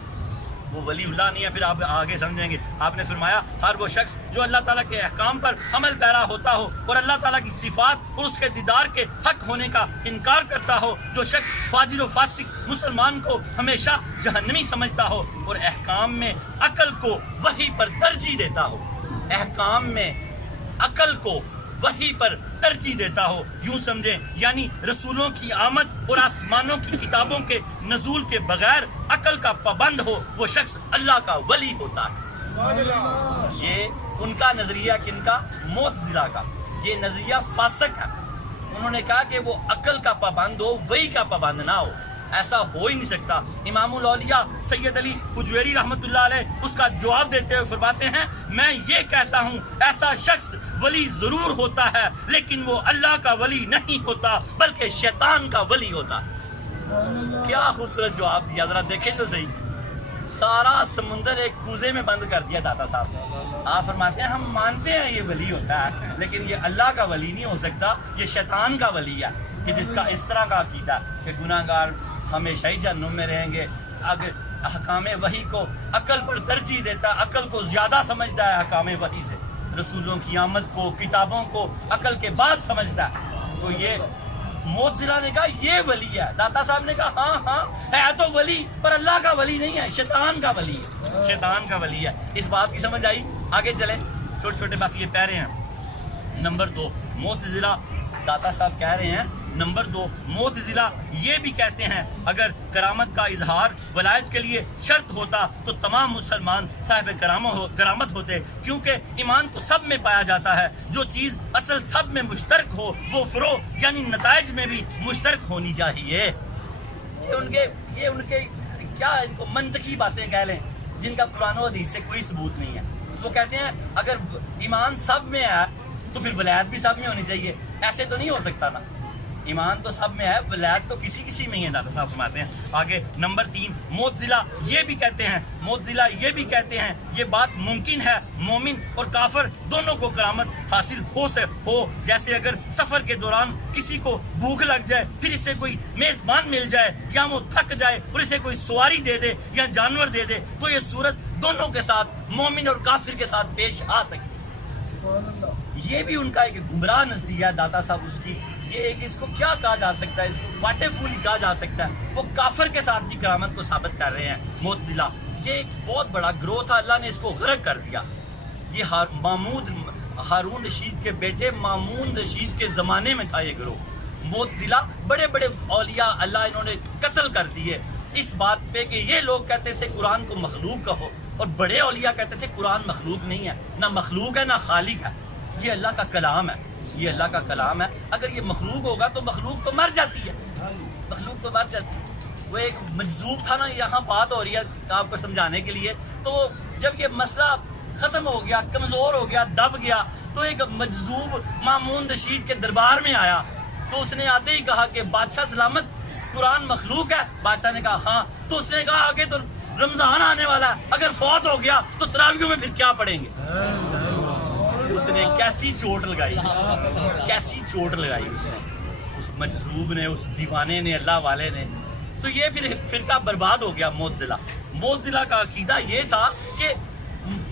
وہ ولی اللہ نہیں ہے. پھر آپ آگے سمجھیں گے. آپ نے فرمایا ہر وہ شخص جو اللہ تعالیٰ کے احکام پر عمل پیرا ہوتا ہو اور اللہ تعالیٰ کی صفات اور اس کے دیدار کے حق ہونے کا انکار کرتا ہو, جو شخص فاجر و فاسق مسلمان کو ہمیشہ جہنمی سمجھتا ہو اور احکام میں عقل کو وحی پر ترجیح دیتا ہو, احکام میں عقل کو وحی پر ترجیح دیتا ہو, یوں سمجھیں یعنی رسولوں کی آمد اور آسمانوں کی کتابوں کے نزول کے بغیر عقل کا پابند ہو, وہ شخص اللہ کا ولی ہوتا ہے. یہ ان کا نظریہ کن کا؟ معتزلہ کا. یہ نظریہ فاسق ہے. انہوں نے کہا کہ وہ عقل کا پابند ہو، وحی کا پابند نہ ہو، ایسا ہو ہی نہیں سکتا۔ امام الاولیاء سید علی حجویری رحمۃ اللہ علیہ اس کا جواب دیتے ہوئے فرماتے ہیں میں یہ کہتا ہوں ایسا شخص ولی ضرور ہوتا ہے لیکن وہ اللہ کا ولی نہیں ہوتا بلکہ شیطان کا ولی ہوتا ہے۔ کیا خوبصورت جواب دیا، ذرا دیکھیں تو صحیح، سارا سمندر ایک کوزے میں بند کر دیا داتا صاحب نے۔ آپ فرماتے ہیں ہم مانتے ہیں یہ ولی ہوتا ہے لیکن یہ اللہ کا ولی نہیں ہو سکتا، یہ شیطان کا ولی ہے کہ جس کا اس طرح کا عقیدہ کہ گناہ گار ہمیشہ ہی جہنم میں رہیں گے۔ اگر احکام وحی کو عقل پر ترجیح دیتا ہے، عقل کو زیادہ سمجھتا ہے احکام وحی سے، رسولوں کی آمد کو، کتابوں کو عقل کے بعد سمجھتا ہے، تو یہ معتزلہ نے کہا یہ ولی ہے۔ داتا صاحب نے کہا ہاں ہے تو ولی پر اللہ کا ولی نہیں ہے، شیطان کا ولی ہے، شیطان کا ولی ہے۔ اس بات کی سمجھ آئی؟ آگے چلیں، چھوٹے چھوٹے بس یہ پیرے ہیں۔ نمبر 2 معتزلہ، داتا صاحب کہہ رہے ہیں نمبر 2 معتزلہ یہ بھی کہتے ہیں اگر کرامت کا اظہار ولایت کے لیے شرط ہوتا تو تمام مسلمان صاحب کرامت ہوتے، کیونکہ ایمان تو سب میں پایا جاتا ہے، جو چیز اصل سب میں مشترک ہو وہ فروع یعنی نتائج میں بھی مشترک ہونی چاہیے۔ یہ ان کے کیا ان کو منطقی باتیں کہہ لیں جن کا قرآن و حدیث سے کوئی ثبوت نہیں ہے۔ وہ کہتے ہیں اگر ایمان سب میں ہے تو پھر ولایت بھی سب میں ہونی چاہیے، ایسے تو نہیں ہو سکتا نا، ایمان تو سب میں ہے، ولایت تو کسی میں ہی ہے۔ دادا صاحب فرماتے ہیں آگے نمبر 3 معتزلہ یہ بھی کہتے ہیں یہ بات ممکن ہے مومن اور کافر دونوں کو کرامت حاصل ہو، جیسے اگر سفر کے دوران کسی کو بھوک لگ جائے پھر اسے کوئی میزبان مل جائے یا وہ تھک جائے اور اسے کوئی سواری دے دے یا جانور دے دے تو یہ صورت دونوں کے ساتھ مومن اور کافر کے ساتھ پیش آ سکتی ہے۔ یہ بھی ان کا ایک گمراہ نظریہ ہے داتا صاحب، اس کی یہ ایک اس کو کیا کہا جا سکتا ہے، اس کو واٹے فولی کہا جا سکتا ہے۔ وہ کافر کے ساتھ بھی کرامت کو ثابت کر رہے ہیں معتزلہ۔ یہ ایک بہت بڑا گروہ تھا، اللہ نے اس کو غرق کر دیا۔ یہ ہارون رشید کے بیٹے مامون رشید کے زمانے میں تھا یہ گروہ معتزلہ۔ بڑے بڑے اولیاء اللہ انہوں نے قتل کر دیے اس بات پہ کہ یہ لوگ کہتے تھے قرآن کو مخلوق کہو، اور بڑے اولیاء کہتے تھے قرآن مخلوق نہیں ہے، نہ مخلوق ہے نہ خالق ہے، یہ اللہ کا کلام ہے، یہ اللہ کا کلام ہے۔ اگر یہ مخلوق ہوگا تو مخلوق تو مر جاتی ہے، مخلوق تو مر جاتی ہے۔ وہ ایک مجذوب تھا نا، یہاں بات ہو رہی ہے آپ کو سمجھانے کے لیے، تو جب یہ مسئلہ ختم ہو گیا، کمزور ہو گیا، دب گیا، تو ایک مجذوب مامون رشید کے دربار میں آیا، تو اس نے آتے ہی کہا کہ بادشاہ سلامت قرآن مخلوق ہے؟ بادشاہ نے کہا ہاں۔ تو اس نے کہا آگے تو رمضان آنے والا ہے، اگر فوت ہو گیا تو تراویحوں میں پھر کیا پڑھیں گے؟ اس نے کیسی چوٹ لگائی اس نے، اس مجذوب نے، اس دیوانے نے، اللہ والے نے۔ تو یہ پھر فرقہ برباد ہو گیا معتزلہ کا عقیدہ یہ تھا کہ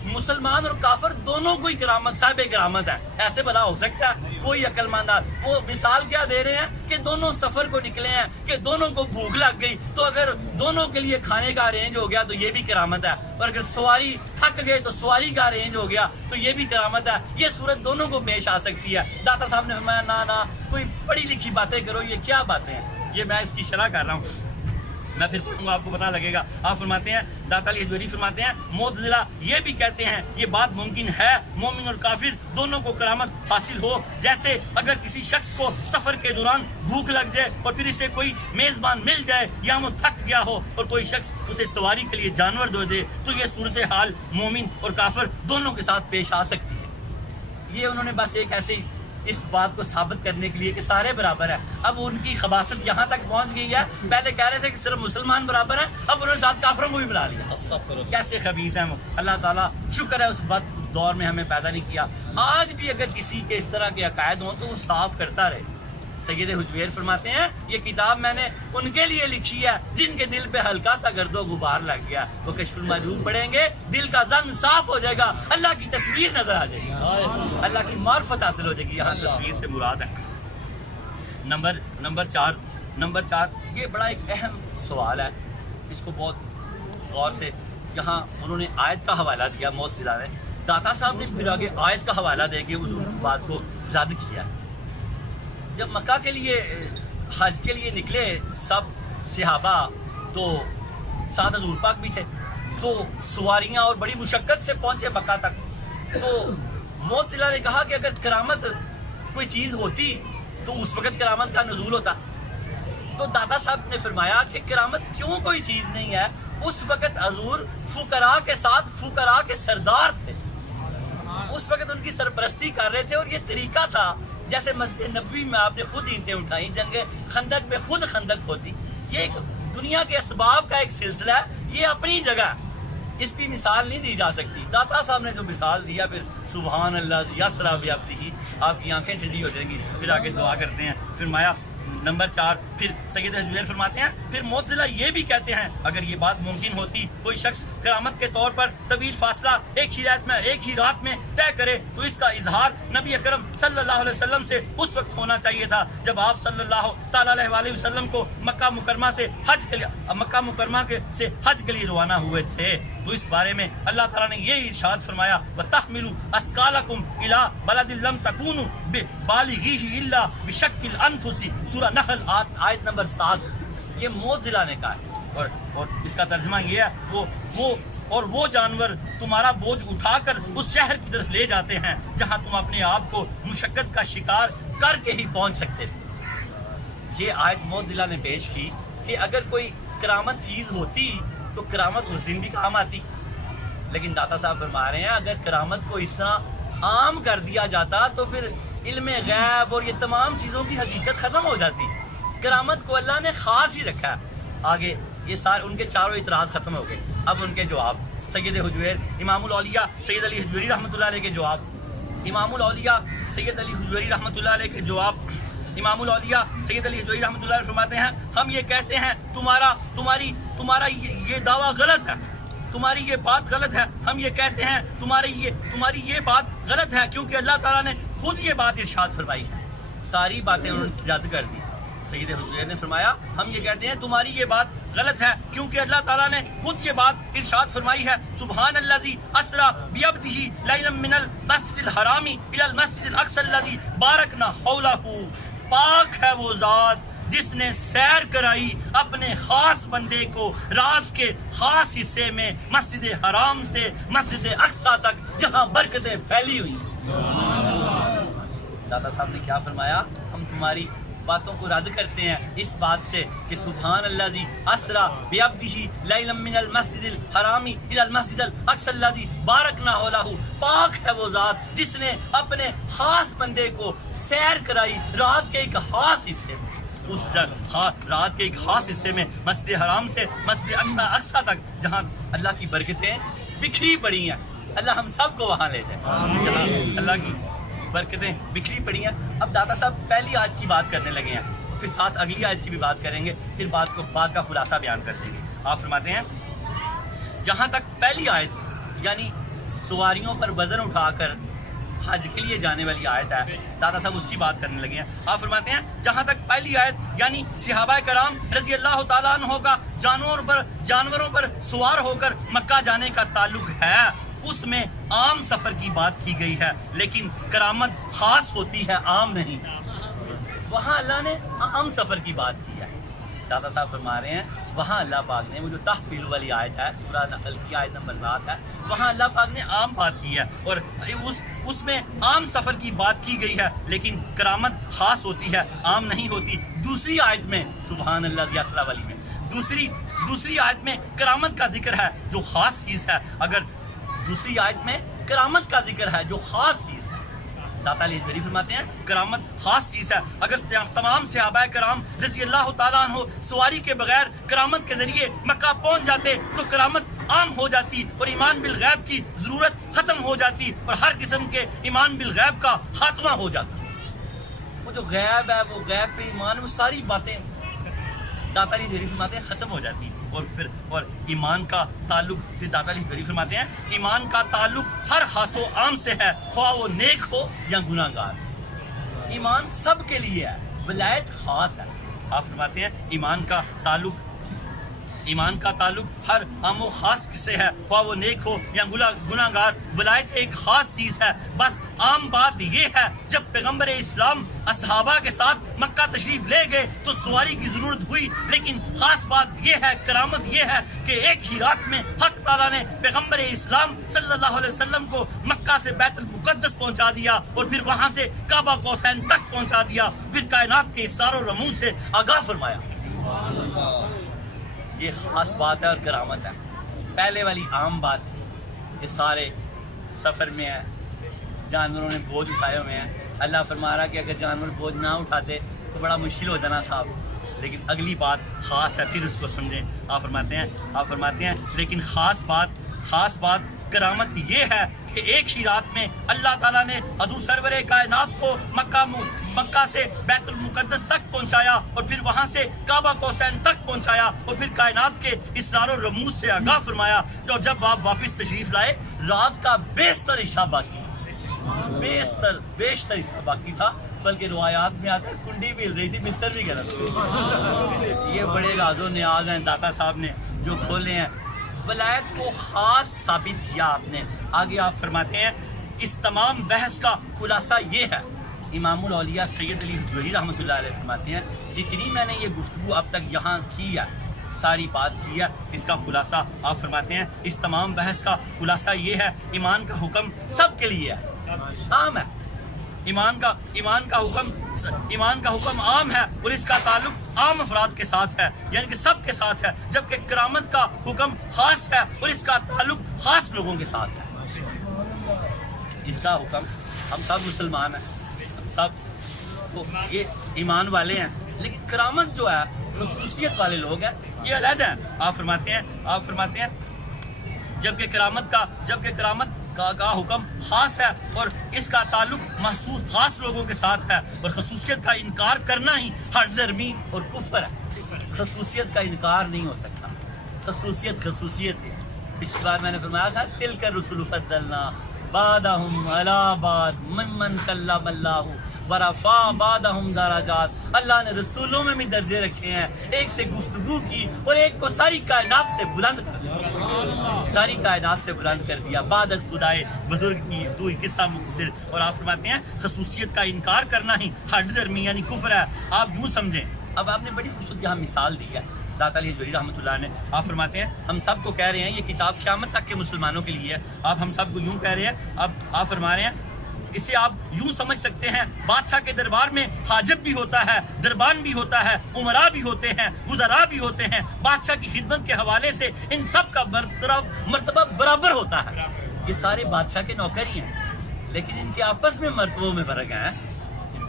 مسلمان اور کافر دونوں کو ہی کرامت صاحب کرامت ہے۔ ایسے بھلا ہو سکتا ہے؟ کوئی عقل مند؟ وہ مثال کیا دے رہے ہیں کہ دونوں سفر کو نکلے ہیں کہ دونوں کو بھوک لگ گئی، تو اگر دونوں کے لیے کھانے کا ارینج ہو گیا تو یہ بھی کرامت ہے، اور اگر سواری تھک گئے تو سواری کا ارینج ہو گیا تو یہ بھی کرامت ہے۔ یہ صورت دونوں کو پیش آ سکتی ہے۔ داتا صاحب نے فرمایا نہ کوئی پڑھی لکھی باتیں کرو، یہ کیا باتیں ہیں؟ یہ میں اس کی شرح کر رہا ہوں، میں پھر پڑھوں گا آپ کو پتہ لگے گا۔ آپ فرماتے ہیں داتا علی حجویری فرماتے ہیں معتزلہ یہ بھی کہتے ہیں یہ بات ممکن ہے مومن اور کافر دونوں کو کرامت حاصل ہو، جیسے اگر کسی شخص کو سفر کے دوران بھوک لگ جائے اور پھر اسے کوئی میزبان مل جائے یا وہ تھک گیا ہو اور کوئی شخص اسے سواری کے لیے جانور دے دے تو یہ صورتحال مومن اور کافر دونوں کے ساتھ پیش آ سکتی ہے۔ یہ انہوں نے بس ایک ایسے اس بات کو ثابت کرنے کے لیے کہ سارے برابر ہیں۔ اب ان کی خباثت یہاں تک پہنچ گئی ہے، پہلے کہہ رہے تھے کہ صرف مسلمان برابر ہیں، اب انہوں نے ساتھ کافروں کو بھی بلا لیا۔ کیسے خبیث ہیں وہ! اللہ تعالیٰ شکر ہے اس بد دور میں ہمیں پیدا نہیں کیا۔ آج بھی اگر کسی کے اس طرح کے عقائد ہوں تو وہ صاف کرتا رہے۔ سید حجویر فرماتے ہیں یہ کتاب میں نے ان کے لیے لکھی ہے جن کے دل پہ ہلکا سا گرد و غبار لگ گیا، وہ کشف المعجوب پڑھیں گے، دل کا زنگ صاف ہو جائے گا، اللہ کی تصویر نظر آ جائے گی، اللہ کی معرفت حاصل ہو جائے گی۔ یہاں تصویر سے مراد ہے۔ نمبر چار یہ بڑا ایک اہم سوال ہے، اس کو بہت غور سے یہاں انہوں نے آیت کا حوالہ دیا معتزلہ نے، داتا صاحب نے پھر آگے آیت کا حوالہ دے کے اس بات کو رد کیا۔ جب مکہ کے لیے حج کے لیے نکلے سب صحابہ تو ساتھ حضور پاک بھی تھے، تو سواریاں اور بڑی مشقت سے پہنچے مکہ تک، تو معتزلہ نے کہا کہ اگر کرامت کوئی چیز ہوتی تو اس وقت کرامت کا نزول ہوتا. تو دادا صاحب نے فرمایا کہ کرامت کیوں کوئی چیز نہیں ہے. اس وقت حضور فقراء کے ساتھ فقراء کے سردار تھے, اس وقت ان کی سرپرستی کر رہے تھے, اور یہ طریقہ تھا جیسے مسجد نبوی میں آپ نے خود اینٹیں اٹھائیں, جنگ خندق میں خود خندق ہوتی. یہ ایک دنیا کے اسباب کا ایک سلسلہ ہے, یہ اپنی جگہ, اس کی مثال نہیں دی جا سکتی. داتا صاحب نے جو مثال دیا, پھر سبحان اللہ یسرا بیابتہ, آپ کی آنکھیں ٹھنڈی ہو جائیں گی. پھر آگے دعا کرتے ہیں. فرمایا نمبر 4, پھر سید حجویر فرماتے ہیں, پھر معتزلہ یہ بھی کہتے ہیں اگر یہ بات ممکن ہوتی کوئی شخص کرامت کے طور پر طویل فاصلہ ایک ہی رات میں طے کرے تو اس کا اظہار نبی اکرم صلی اللہ علیہ وسلم سے اس وقت ہونا چاہیے تھا جب آپ صلی اللہ تعالی علیہ وسلم کو مکہ مکرمہ سے حج کے لیے روانہ ہوئے تھے. تو اس بارے میں اللہ تعالیٰ نے یہ ارشاد فرمایا وَتَحْمِلُوا أَثْقَالَكُمْ إِلَىٰ بَلَدٍ لَمْ تَكُونُوا بِبَالِغِيهِ إِلَّا بِشَقِّ الْأَنفُسِ, سورہ نحل آیت نمبر 7. یہ معتزلہ نے کہا ہے, اور اس کا ترجمہ یہ ہے وہ جانور تمہارا بوجھ اٹھا کر اس شہر کی طرف لے جاتے ہیں جہاں تم اپنے آپ کو مشقت کا شکار کر کے ہی پہنچ سکتے تھے. یہ آیت معتزلہ نے پیش کی کہ اگر کوئی کرامت چیز ہوتی تو کرامت اس دن بھی کام آتی. لیکن داتا صاحب فرما رہے ہیں اگر کرامت کو اس طرح عام کر دیا جاتا تو پھر علم غیب اور یہ تمام چیزوں کی حقیقت ختم ہو جاتی. کرامت کو اللہ نے خاص ہی رکھا ہے. آگے یہ سارے ان کے چاروں اعتراض ختم ہو گئے. اب ان کے جواب, سید حجویر امام الاولیاء سید علی حجویری رحمۃ اللہ علیہ کے جواب, امام الاولیاء سید علی حجویری رحمۃ اللہ علیہ کے جواب. امام الاولیاء سید علی حجویری رحمۃ اللہ علیہ فرماتے ہیں ہم یہ کہتے ہیں تمہارا یہ دعویٰ غلط ہے, تمہاری یہ بات غلط ہے. ہم یہ کہتے ہیں تمہاری یہ بات غلط ہے کیونکہ اللہ تعالیٰ نے خود یہ بات ارشاد فرمائی ہے. ساری باتیں انہوں نے رد کر دی. سید حجویر نے فرمایا ہم یہ کہتے ہیں تمہاری یہ بات غلط ہے کیونکہ اللہ تعالیٰ نے خود یہ بات ارشاد فرمائی ہے سبحان الذی اسرا بعبدہ لیلا من المسجد الحرام الی المسجد الاقصی الذی بارکنا حولہ. پاک ہے وہ ذات جس نے سیر کرائی اپنے خاص بندے کو رات کے خاص حصے میں مسجد حرام سے مسجد اقصی تک جہاں برکتیں پھیلی ہوئی. دادا صاحب نے کیا فرمایا, ہم تمہاری باتوں کو رد کرتے ہیں اس بات سے کہ سبحان الذی اسرا بعبدہ لیلا من المسجد الحرام الی المسجد الاقصی الذی بارکنا حولہ. پاک ہے وہ ذات جس نے اپنے خاص بندے کو سیر کرائی رات کے ایک خاص حصے میں, رات کے ایک خاص حصے میں مسجد حرام سے مسجد اقصی تک جہاں اللہ کی برکتیں بکھری پڑی ہیں. اللہ ہم سب کو وہاں لے جائے جہاں اللہ کی برکتیں بکھری پڑی ہیں. اب دادا صاحب پہلی آیت کی بات کرنے لگے ہیں, پھر ساتھ اگلی آیت کی بھی بات کریں گے, پھر بات کا خلاصہ بیان کر دیں گے. آپ فرماتے ہیں جہاں تک پہلی آیت یعنی سواریوں پر وزن اٹھا کر حج کے لیے جانے والی آیت ہے, دادا صاحب اس کی بات کرنے لگے ہیں. آپ فرماتے ہیں جہاں تک پہلی آیت یعنی صحابہ کرام رضی اللہ تعالیٰ عنہ کا جانوروں پر سوار ہو کر مکہ جانے کا تعلق ہے, اس میں عام سفر کی بات کی گئی ہے لیکن کرامت خاص ہوتی ہے, عام نہیں. وہاں اللہ نے عام سفر کی بات کی ہے. دادا صاحب فرما رہے ہیں وہاں اللہ پاک نے وہ جو تحفیل والی آیت ہے سورہ نحل کی آیت نمبر 7 ہے, وہاں اللہ پاک نے عام بات کی ہے اور اس میں عام سفر کی بات کی گئی ہے لیکن کرامت خاص ہوتی ہے, عام نہیں ہوتی. دوسری آیت میں سبحان اللہ اسرا والی میں دوسری آیت میں کرامت کا ذکر ہے جو خاص چیز ہے. اگر دوسری آیت میں کرامت کا ذکر ہے جو خاص چیز ہے, داتا علی حجویری فرماتے ہیں کرامت خاص چیز ہے. اگر تمام صحابہ کرام رضی اللہ تعالیٰ عنہ سواری کے بغیر کرامت کے ذریعے مکہ پہنچ جاتے تو کرامت عام ہو جاتی اور ایمان بالغیب کی ضرورت ختم ہو جاتی اور ہر قسم کے ایمان بالغیب کا خاتمہ ہو جاتا. وہ جو غیب ہے, وہ غیب پہ ایمان, وہ ساری باتیں داتا علی حجویری فرماتے ہیں ختم ہو جاتی. اور ایمان کا تعلق پھر داتا علی حجویری فرماتے ہیں ایمان کا تعلق ہر خاص و عام سے ہے, خواہ وہ نیک ہو یا گناہ گار. ایمان سب کے لیے ہے, ولایت خاص ہے. آپ فرماتے ہیں ایمان کا تعلق ایمان کا تعلق ہر عام و خاص سے ہے، خواہ وہ نیک ہو یا گناہ گار۔ ولایت ایک خاص چیز ہے، بس عام بات یہ ہے جب پیغمبر اسلام اصحابہ کے ساتھ مکہ تشریف لے گئے تو سواری کی ضرورت ہوئی، لیکن خاص بات یہ ہے، کرامت یہ ہے کہ ایک ہی رات میں حق تعالیٰ نے پیغمبر اسلام صلی اللہ علیہ وسلم کو مکہ سے بیت المقدس پہنچا دیا اور پھر وہاں سے کعبہ قوسین تک پہنچا دیا، پھر کائنات کے اسرار و رموز سے آگاہ فرمایا۔ یہ خاص بات ہے اور کرامت ہے۔ پہلے والی عام بات کہ سارے سفر میں ہیں، جانوروں نے بوجھ اٹھائے ہوئے ہیں، اللہ فرما رہا کہ اگر جانور بوجھ نہ اٹھاتے تو بڑا مشکل ہو جانا تھا، لیکن اگلی بات خاص ہے، پھر اس کو سمجھیں۔ آپ فرماتے ہیں لیکن خاص بات کرامت یہ ہے کہ ایک ہی رات میں اللہ تعالیٰ نے حضور سرور کائنات کو مکہ سے بیت المقدس تک پہنچایا اور پھر وہاں سے کعبہ قوسین تک پہنچایا اور پھر کائنات کے اسرار و رموز سے آگاہ فرمایا۔ تو جب آپ واپس تشریف لائے رات کا بیشتر حصہ باقی تھا، بلکہ روایات میں آتا ہے کنڈی بھی ہل رہی تھی، بستر بھی غلط۔ یہ بڑے راز و نیاز ہیں داتا صاحب نے جو کھولے ہیں۔ ولایت کو خاص ثابت کیا آپ نے۔ آگے آپ فرماتے ہیں اس تمام بحث کا خلاصہ یہ ہے، امام الاولیاء سید علی حجویری رحمۃ اللہ علیہ فرماتے ہیں جتنی میں نے یہ گفتگو اب تک یہاں کی ہے، ساری بات کی ہے، اس کا خلاصہ آپ فرماتے ہیں اس تمام بحث کا خلاصہ یہ ہے، ایمان کا حکم سب کے لیے ہے، عام ہے۔ ایمان کا حکم عام ہے اور اس کا تعلق عام افراد کے ساتھ ہے، یعنی کہ سب کے ساتھ ہے، جبکہ کرامت کا حکم خاص ہے اور اس کا تعلق خاص لوگوں کے ساتھ ہے۔ اس کا حکم ہم سب مسلمان ہیں، ہم سب یہ ایمان والے ہیں، لیکن کرامت جو ہے خصوصیت والے لوگ ہیں، یہ علیحدہ ہیں۔ آپ فرماتے ہیں جبکہ کرامت کا حکم خاص ہے اور اس کا تعلق مخصوص خاص لوگوں کے ساتھ ہے، اور خصوصیت کا انکار کرنا ہی ہٹ درمی اور کفر ہے۔ خصوصیت کا انکار نہیں ہو سکتا، خصوصیت ہے۔ پچھلی بار میں نے فرمایا تھا تلک الرسل فضلنا بعضهم علی بعض ممن کلم اللہ ورفع بعضهم درجات۔ اللہ نے رسولوں میں بھی درجے رکھے ہیں، ایک سے گفتگو کی اور ایک کو ساری کائنات سے بلند کر دیا، بعد از خدائے بزرگ کی تو قصہ مختصر۔ اور آپ فرماتے ہیں خصوصیت کا انکار کرنا ہی حد درمی یعنی کفر ہے۔ آپ یوں سمجھیں، اب آپ نے بڑی خوبصورت یہاں مثال دی ہے داتا علی حجویری رحمۃ اللہ نے۔ آپ فرماتے ہیں ہم سب کو کہہ رہے ہیں یہ کتاب قیامت تک کے مسلمانوں کے لیے ہے، آپ ہم سب کو یوں کہہ رہے ہیں، اب آپ فرما رہے ہیں اسے آپ یوں سمجھ سکتے ہیں بادشاہ کے دربار میں حاجب بھی ہوتا ہے، دربان بھی ہوتا ہے، عمراء بھی ہوتے ہیں، وزراء بھی ہوتے ہیں، بادشاہ کی خدمت کے حوالے سے ان سب کا مرتبہ برابر ہوتا ہے۔ یہ سارے بادشاہ کے نوکر ہی ہیں، لیکن ان کے آپس میں مرتبوں میں فرق ہے،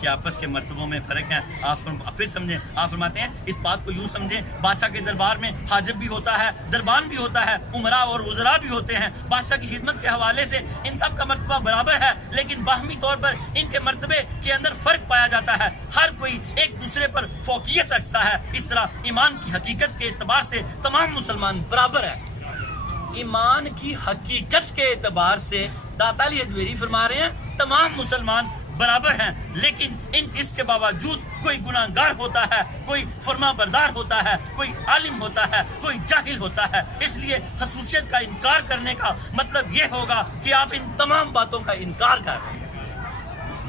کہ آپس کے مرتبوں میں فرق ہے۔ آپ پھر سمجھیں، آپ فرماتے ہیں اس بات کو یوں سمجھیں بادشاہ کے دربار میں حاجب بھی ہوتا ہے، دربان بھی ہوتا ہے، عمراء اور وزراء بھی ہوتے ہیں، بادشاہ کی خدمت کے حوالے سے ان سب کا مرتبہ برابر ہے، لیکن باہمی طور پر ان کے مرتبے کے اندر فرق پایا جاتا ہے، ہر کوئی ایک دوسرے پر فوقیت رکھتا ہے۔ اس طرح ایمان کی حقیقت کے اعتبار سے تمام مسلمان برابر ہیں۔ ایمان کی حقیقت کے اعتبار سے داتا علی حجویری فرما رہے ہیں تمام مسلمان برابر ہیں، لیکن اس کے باوجود کوئی گناہ گار ہوتا ہے، کوئی فرما بردار ہوتا ہے، کوئی عالم ہوتا ہے، کوئی جاہل ہوتا ہے۔ اس لیے خصوصیت کا انکار کرنے کا مطلب یہ ہوگا کہ آپ ان تمام باتوں کا انکار کر رہے ہیں۔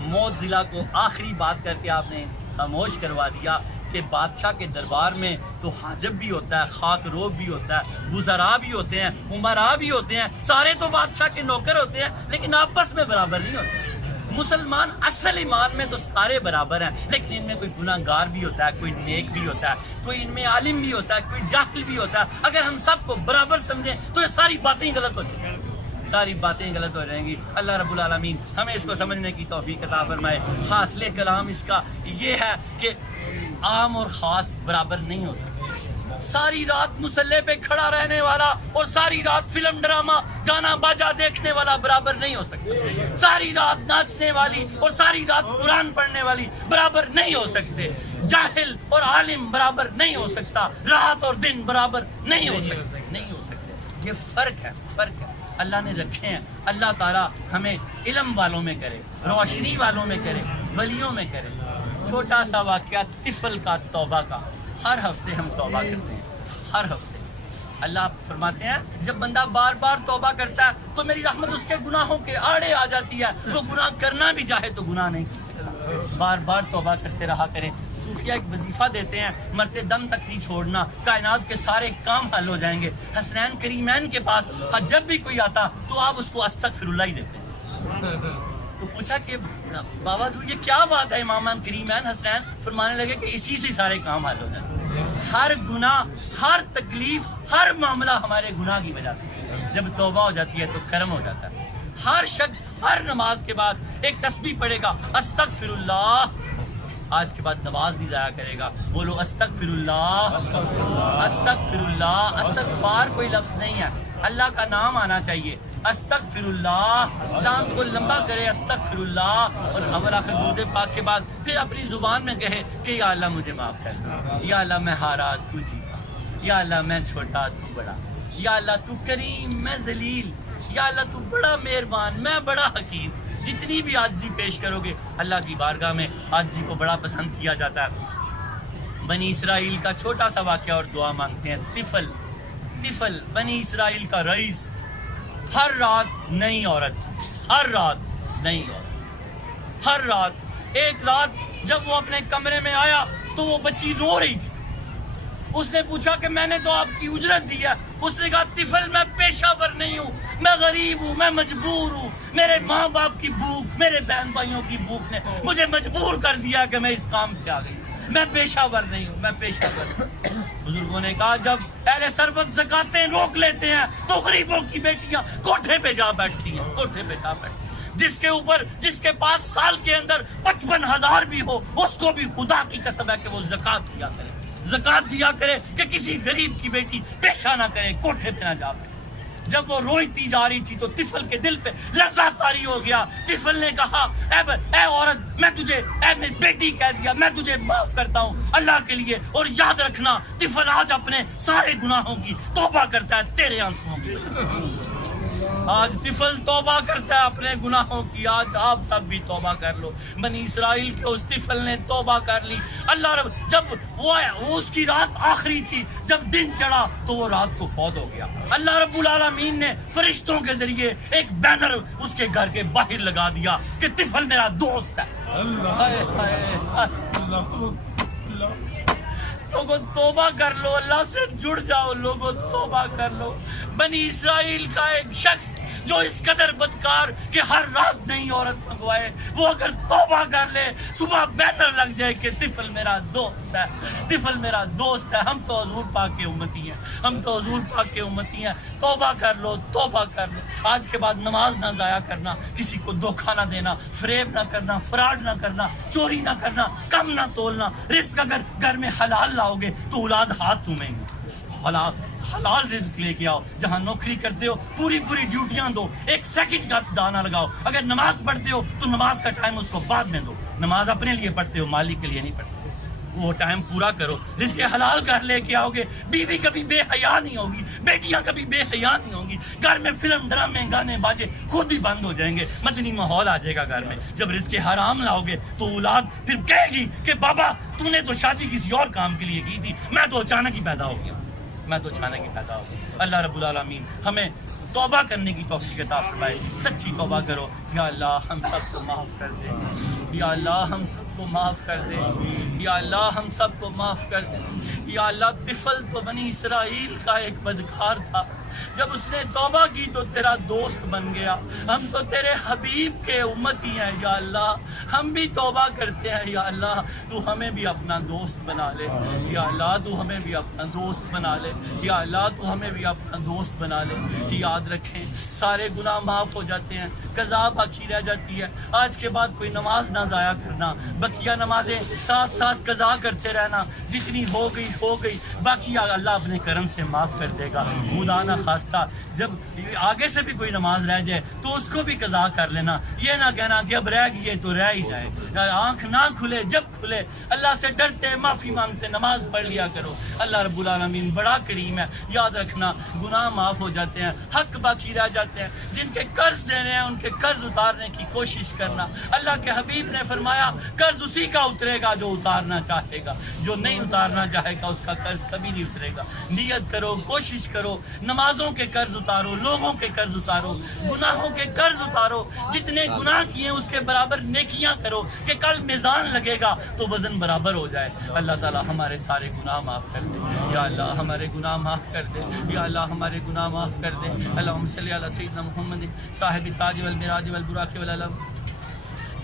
موت ضلع کو آخری بات کر کے آپ نے خاموش کروا دیا کہ بادشاہ کے دربار میں تو حاجب بھی ہوتا ہے، خاک روب بھی ہوتا ہے، وزراء بھی ہوتے ہیں، عمراء بھی ہوتے ہیں، سارے تو بادشاہ کے نوکر ہوتے ہیں، لیکن آپس میں برابر نہیں ہوتے۔ مسلمان اصل ایمان میں تو سارے برابر ہیں، لیکن ان میں کوئی گناہ گار بھی ہوتا ہے، کوئی نیک بھی ہوتا ہے، کوئی ان میں عالم بھی ہوتا ہے، کوئی جاہل بھی ہوتا ہے۔ اگر ہم سب کو برابر سمجھیں تو یہ ساری باتیں غلط ہو جائیں گی، ساری باتیں غلط ہو جائیں گی۔ اللہ رب العالمین ہمیں اس کو سمجھنے کی توفیق عطا فرمائے۔ حاصل کلام اس کا یہ ہے کہ عام اور خاص برابر نہیں ہو سکتے۔ ساری رات مسلح پہ کھڑا رہنے والا اور ساری رات فلم ڈرامہ گانا باجا دیکھنے والا برابر نہیں ہو سکتے۔ ساری رات ناچنے والی اور ساری رات قرآن پڑھنے والی برابر نہیں ہو سکتے۔ جاہل اور عالم برابر نہیں ہو سکتا، رات اور دن برابر نہیں ہو سکتے۔ یہ فرق ہے۔ اللہ نے رکھے ہیں۔ اللہ تعالیٰ ہمیں علم والوں میں کرے، روشنی والوں میں کرے، ولیوں میں کرے۔ چھوٹا سا واقعہ طفل کا توبہ کا، ہر ہفتے ہم توبہ کرتے ہیں، ہر ہفتے اللہ فرماتے ہیں جب بندہ بار بار توبہ کرتا ہے تو میری رحمت اس کے گناہوں کے آڑے آ جاتی ہے، وہ گناہ کرنا بھی چاہے تو گناہ نہیں کر سکتا۔ بار بار توبہ کرتے رہا کریں۔ صوفیہ ایک وظیفہ دیتے ہیں، مرتے دم تک نہیں چھوڑنا، کائنات کے سارے کام حل ہو جائیں گے۔ حسنین کریمین کے پاس جب بھی کوئی آتا تو آپ اس کو استغفر اللہ ہی دیتے ہیں۔ تو پوچھا کہ بابا یہ کیا بات ہے امامان کریمین حسنین؟ فرمانے لگے کہ اسی سے سارے کام حل ہو جائیں گے۔ ہر گناہ، ہر تکلیف، ہر معاملہ ہمارے گناہ کی وجہ سے، جب توبہ ہو جاتی ہے تو کرم ہو جاتا ہے۔ ہر شخص ہر نماز کے بعد ایک تسبیح پڑھے گا، استغفر اللہ۔ آج کے بعد نماز نہیں ضائع کرے گا، بولو استغفر اللہ، استغفر اللہ۔ استغفار کوئی لفظ نہیں ہے، اللہ کا نام آنا چاہیے۔ استغفر اللہ، اسلام کو لمبا کرے استغفر اللہ، اور اول آخر درود پاک کے بعد پھر اپنی زبان میں کہے کہ یا اللہ مجھے معاف کر، یا اللہ میں ہارا تو جیتا، یا اللہ میں چھوٹا تو بڑا، یا اللہ تو کریم میں ذلیل، یا اللہ تو بڑا مہربان میں بڑا حکیم۔ جتنی بھی عاجزی پیش کرو گے اللہ کی بارگاہ میں عاجزی کو بڑا پسند کیا جاتا ہے۔ بنی اسرائیل کا چھوٹا سا واقعہ اور دعا مانگتے ہیں۔ طفل بنی اسرائیل کا رئیس، ہر رات نئی عورت، ہر رات نئی عورت، ہر رات۔ ایک رات جب وہ اپنے کمرے میں آیا تو وہ بچی رو رہی تھی۔ اس نے پوچھا کہ میں نے تو آپ کی اجرت دی ہے۔ اس نے کہا طفل میں پیشہ ور نہیں ہوں، میں غریب ہوں، میں مجبور ہوں، میرے ماں باپ کی بھوک، میرے بہن بھائیوں کی بھوک نے مجھے مجبور کر دیا کہ میں اس کام پہ آ گئی، میں پیشہ ور نہیں ہوں، میں پیشہ ور۔ بزرگوں نے کہا جب اہل ثروت زکاتیں روک لیتے ہیں تو غریبوں کی بیٹیاں کوٹھے پہ جا بیٹھتی ہیں، کوٹھے پہ جا بیٹھتی ہیں۔ جس کے پاس سال کے اندر 55,000 بھی ہو، اس کو بھی خدا کی قسم ہے کہ وہ زکات دیا کرے، زکات دیا کرے کہ کسی غریب کی بیٹی پیشہ نہ کرے، کوٹھے پہ نہ جا بیٹھے۔ جب وہ روتی جا رہی تھی تو طفل کے دل پہ لرزہ طاری ہو گیا۔ طفل نے کہا اے عورت، میں تجھے، اے میری بیٹی کہہ دیا، میں تجھے معاف کرتا ہوں اللہ کے لیے، اور یاد رکھنا طفل آج اپنے سارے گناہوں کی توبہ کرتا ہے تیرے آنسوؤں کی۔ آج طفل توبہ کرتا ہے اپنے گناہوں کی، آج آپ سب بھی توبہ کر لو۔ بنی اسرائیل کے اس طفل نے توبہ کر لی۔ اللہ رب جب وہ اس کی رات آخری تھی، جب دن چڑھا تو وہ رات کو فوت ہو گیا۔ اللہ رب العالمین نے فرشتوں کے ذریعے ایک بینر اس کے گھر کے باہر لگا دیا کہ طفل میرا دوست ہے۔ لوگوں توبہ کر لو، اللہ سے جڑ جاؤ، لوگوں توبہ کر لو۔ بنی اسرائیل کا ایک شخص جو اس قدر بدکار کہ ہر رات نئی عورت منگوائے، وہ اگر توبہ کر لے صبح بینر لگ جائے کہ طفل میرا دوست ہے، طفل میرا دوست ہے۔ ہم تو حضور پاک کے امتی ہیں، ہم تو حضور پاک کے امتی ہیں۔ توبہ کر لو، توبہ کر لو۔ آج کے بعد نماز نہ ضائع کرنا، کسی کو دھوکہ نہ دینا، فریب نہ کرنا، فراڈ نہ کرنا، چوری نہ کرنا، کم نہ تولنا۔ رزق اگر گھر میں حلال لاؤ گے تو اولاد ہاتھ چومیں گے۔ حلال رزق لے کے آؤ۔ جہاں نوکری کرتے ہو پوری ڈیوٹیاں دو، ایک سیکنڈ کا دانا لگاؤ۔ اگر نماز پڑھتے ہو تو نماز کا ٹائم اس کو بعد میں دو۔ نماز اپنے لیے پڑھتے ہو، مالک کے لیے نہیں پڑھتے، وہ ٹائم پورا کرو۔ رزق حلال گھر لے کے آؤ گے، بیوی کبھی بے حیا نہیں ہوگی، بیٹیاں کبھی بے حیا نہیں ہوں گی، گھر میں فلم ڈرامے گانے باجے خود ہی بند ہو جائیں گے، مدنی ماحول آ جائے گا گھر میں۔ جب رزق حرام لاؤ گے تو اولاد پھر کہے گی کہ بابا تو نے تو شادی کسی اور کام کے لیے کی تھی، میں تو اچانک ہی پیدا ہو گیا، میں تو اچانک ہی پیدا ہو گیا۔ اللہ رب العالمین ہمیں توبہ کرنے کی توفیق عطا فرمائے۔ سچی توبہ کرو۔ یا اللہ ہم سب کو معاف کر دے، یا اللہ ہم سب کو معاف کر دے، یا اللہ ہم سب کو معاف کر دے۔ یا اللہ طفل تو بنی اسرائیل کا ایک بدکار تھا، جب اس نے توبہ کی تو تیرا دوست بن گیا۔ ہم تو تیرے حبیب کے امتی ہیں یا اللہ، ہم بھی توبہ کرتے ہیں یا اللہ، تو ہمیں بھی اپنا دوست بنا لے یا اللہ، تو ہمیں بھی اپنا دوست بنا لے یا اللہ، تو ہمیں بھی اپنا دوست بنا لے۔ یاد رکھیں سارے گناہ معاف ہو جاتے ہیں، قضا باقی رہ جاتی ہے۔ آج کے بعد کوئی نماز نہ ضائع کرنا، بقیہ نمازیں ساتھ ساتھ قضا کرتے رہنا، جتنی ہو گئی، باقی اللہ اپنے کرم سے معاف کر دے گا۔ خدا نہ خواستہ جب آگے سے بھی کوئی نماز رہ جائے تو اس کو بھی قضا کر لینا، یہ نہ کہنا کہ اب رہ گئی تو رہ ہی جائے۔ آنکھ نہ کھلے جب کھلے اللہ سے ڈرتے معافی مانگتے نماز پڑھ لیا کرو۔ اللہ رب العالمین بڑا کریم ہے۔ یاد رکھنا گناہ معاف ہو جاتے ہیں، حق باقی رہ جاتے ہیں۔ جن کے قرض دینے ہیں ان کے قرض اتارنے کی کوشش کرنا۔ اللہ کے حبیب نے فرمایا قرض اسی کا اترے گا جو اتارنا چاہے گا، جو نہیں نہیں اتارنا چاہے گا اس کا قرض کبھی نہیں اترے گا. نیت کرو, کوشش کرو, نمازوں کے قرض اتارو, لوگوں کے قرض اتارو, گناہوں کے قرض اتارو, جتنے گناہ کیے اس کے برابر نیکیاں کرو کہ کل میزان لگے گا تو وزن برابر ہو جائے. اللہ تعالی ہمارے سارے گناہ معاف کر دے. یا اللہ ہمارے گناہ معاف کر دے. یا اللہ ہمارے گناہ معاف کر دے. اللہم صلی علی سیدنا محمد صاحب التاج والمراج والبراق والعلم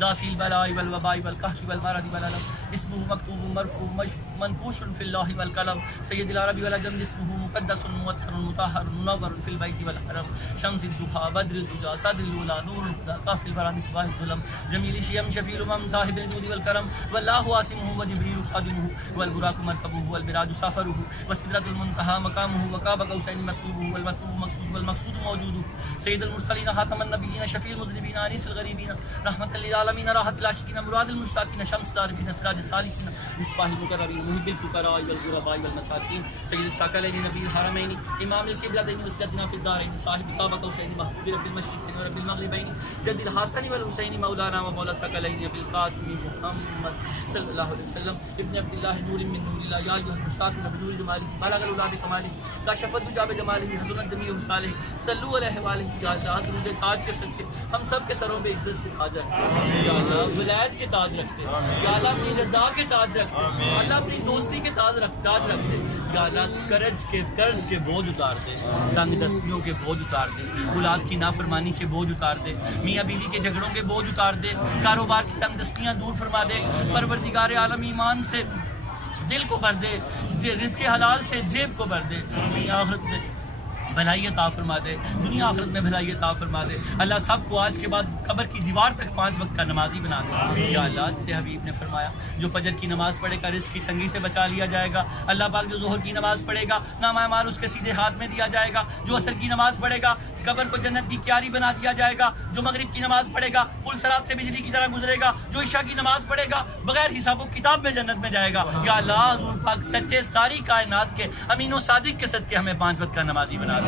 دافی البلاء والوباء والقحط والمرض والعلم اسمه مكتوب مرفوع منقوش في الله والقلم سید العرب والعجم اسمه مقدس موتر مطهر منور في البيت والحرم شمس الضحى بدر الدجى صدر الاولى نور الهدى قاف البرى مصباح الظلم جميل الشيم شفيع الامم صاحب الجود والكرم والله عاصمه وجبريل خادمه والبراق مركبه والمراج سافره وسدرة المنتهى مقامه وقاب قوسين مكتوبه والمكتوب مقصود والمقصود موجوده سید المرسلين خاتم النبيين شفيع المذنبين انيس الغريبين رحمة للعالمين راحة العاشقين مراد المشتاقين شمس العارفين سراج السالكين مصباح المقربين محب الفقراء والغرباء والمساكين سيد الثقلين نبي الحرمين امام القبلتين وسيدنا في الدارين صاحب قاب قوسين محبوب رب المشرقين ورب المغربين جد الحسن والحسين مولانا ومولى الثقلين بالقاسم محمد صلى الله عليه وسلم ابن عبد الله نور من نور الله يا ايها المشتاقون بنور جماله بلغ الهدى بكماله كشف الدجى بجماله حسنت جميع صالح صلوا عليه وآله يا الله درود تاج کے صدقے ہم سب کے سروں پہ عزت کے تاج رکھتے ہیں. یا اللہ ولایت کے تاج رکھتے ہیں. یا اللہ اپنی رضا کے تاج رکھتے ہیں. اللہ اپنی دوستی کے تاج رکھتے. یا اللہ قرض کے بوجھ اتار دے, تنگ دستیوں کے بوجھ اتار دے, اولاد کی نافرمانی کے بوجھ اتار دے, میاں بیوی کے جھگڑوں کے بوجھ اتار دے, کاروبار کی تنگ دستیاں دور فرما دے. پروردگار عالم ایمان سے دل کو بھر دے, رزق حلال سے جیب کو بھر دے. دنیا آخرت میں بھلائی عطا فرما دے. دنیا آخرت میں بھلائی عطا فرما دے. اللہ سب کو آج کے بعد قبر کی دیوار تک 5 وقت کا نمازی بنا دے. یا اللہ تیرے حبیب نے فرمایا جو فجر کی نماز پڑھے گا رزق کی تنگی سے بچا لیا جائے گا. اللہ پاک جو ظہر کی نماز پڑھے گا نامہ اعمال اس کے سیدھے ہاتھ میں دیا جائے گا. جو عصر کی نماز پڑھے گا قبر کو جنت کی کیاری بنا دیا جائے گا. جو مغرب کی نماز پڑھے گا پل صراط سے بجلی کی طرح گزرے گا. جو عشاء کی نماز پڑھے گا بغیر حساب و کتاب میں جنت میں جائے گا. یا اللہ حضور پاک سچے ساری کائنات کے امین و صادق کے صدقے ہمیں 5 وقت کا نمازی بنا دے.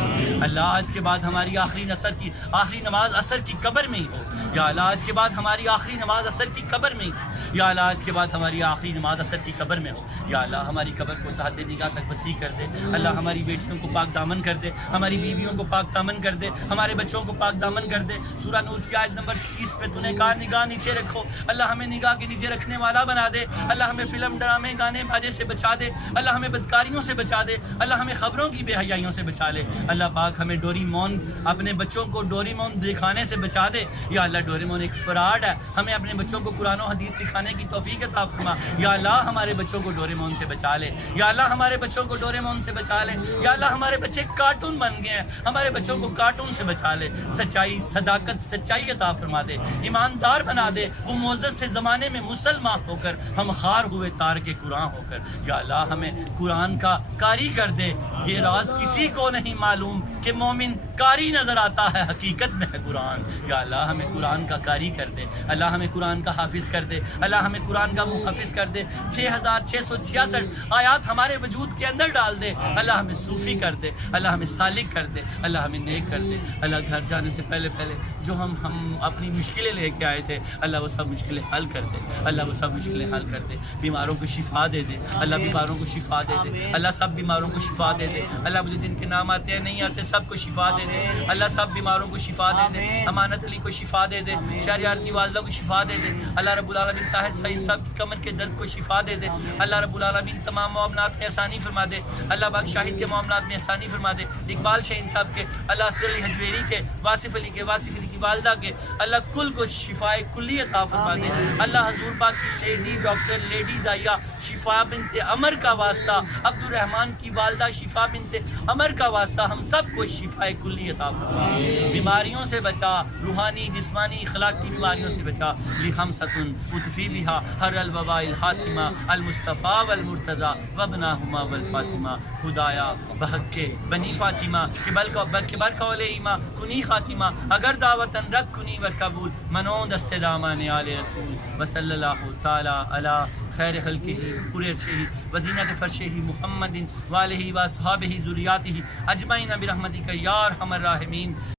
اللہ آج کے بعد ہماری آخری نماز عصر کی قبر میں ہی ہو. یا اللہ آج کے بعد ہماری آخری نماز عصر کی قبر میں ہی ہو. یا اللہ آج کے بعد ہماری آخری نماز عصر کی قبر میں ہو. یا اللہ ہماری قبر کو تحت نگاہ تک وسیع کر دے. اللہ ہماری بیٹیوں کو پاک دامن کر دے, ہماری بیویوں کو پاک دامن کر دے, ہمارے بچوں کو پاک دامن کر دے. سورہ نور کی آیت نمبر 30 پہ تو نے کہا نگاہ نیچے رکھو. اللہ ہمیں نگاہ کے نیچے رکھنے والا بنا دے. اللہ ہمیں فلم ڈرامے گانے باجے سے بچا دے. اللہ ہمیں بدکاریوں سے بچا دے. اللہ ہمیں خبروں کی بے حیائیوں سے بچا لے. اللہ پاک ہمیں ڈوریمون اپنے بچوں کو ڈوریمون دکھانے سے بچا دے. یا اللہ ڈوریمون ایک فراڈ ہے, ہمیں اپنے بچوں کو قرآن و حدیث سکھانے کی توفیق عطا فرما. یا اللہ ہمارے بچوں کو ڈوریمون سے بچا لے. یا اللہ ہمارے بچوں کو ڈوریمون سے بچا لے. یا اللہ ہمارے بچے کارٹون بن گئے ہیں, ہمارے بچوں کو کارٹون سے بچا لے. سچائی صداقت سچائی عطا فرما دے, ایماندار بنا دے. وہ معزز تھے زمانے میں مسلمان ہو کر, ہم خار ہوئے تار کے قرآن ہو کر. یا اللہ ہمیں قرآن کا قاری کر دے. یہ راز کسی کو نہیں معلوم کہ مومن قاری نظر آتا ہے حقیقت میں ہے قرآن. یا اللہ ہمیں قرآن کا قاری کر دے. اللہ ہمیں قرآن کا حافظ کر دے. اللہ ہمیں قرآن کا محفظ کر دے. 6666 آیات ہمارے وجود کے اندر ڈال دے. اللہ ہمیں صوفی کر دے. اللہ ہمیں سالک کر دے. اللہ ہمیں نیک کر دے. اللہ گھر جانے سے پہلے جو ہم اپنی مشکلیں لے کے آئے تھے اللہ وہ سب مشکلیں حل کر دے. اللہ وہ سب مشکلیں حل کر دے. بیماروں کو شفا دے دے. اللہ بیماروں کو شفا دے دے. اللہ سب بیماروں کو شفا دے دے. اللہ مجھے جن کے نام آتے ہیں نہیں آتے سب کو شفا دے دے. اللہ سب بیماروں کو شفا دے دے. امانت علی کو شفا دے دے. شہریار کی والدہ کو شفا دے دے. اللہ رب العالمین طاہر سعید صاحب کی کمر کے درد کو شفا دے دے. اللہ رب العالمین تمام معاملات میں آسانی فرما دے. اللہ پاک شاہد کے معاملات میں آسانی فرما دے. اقبال شاہین صاحب کے, اللہ اصغر علی حجویری کے, واصف علی کے, واصف علی کی والدہ کے, اللہ کل کو شفائے کلی عطا فرما دے. اللہ حضور پاک کی لیڈی ڈاکٹر لیڈی دائیا شفا بنت عمر کا واسطہ, عبد الرحمن کی والدہ شفا بنت عمر کا واسطہ ہم سب کو شفائے کلی عطا فرما. بیماریوں سے بچا, روحانی جسمانی اخلاقی بیماریوں سے بچا. لخمسۃ اطفی بہا ہر الوباء الحاتمہ المصطفیٰ والمرتضیٰ وابناہما والفاطمہ. خدایا بحق کے بنی فاطمہ کہ برقول ایمہ کنی خاتمہ, اگر دعوتاً رکھ کنی ور قبول, منو دست دامان آل رسول. وصلی اللہ تعالی علی خیر خلقہ قریشہ وزینت فرشہ محمد وآلہ واصحابہ ذریاتہ اجمعین برحمتک یا ارحم الراحمین.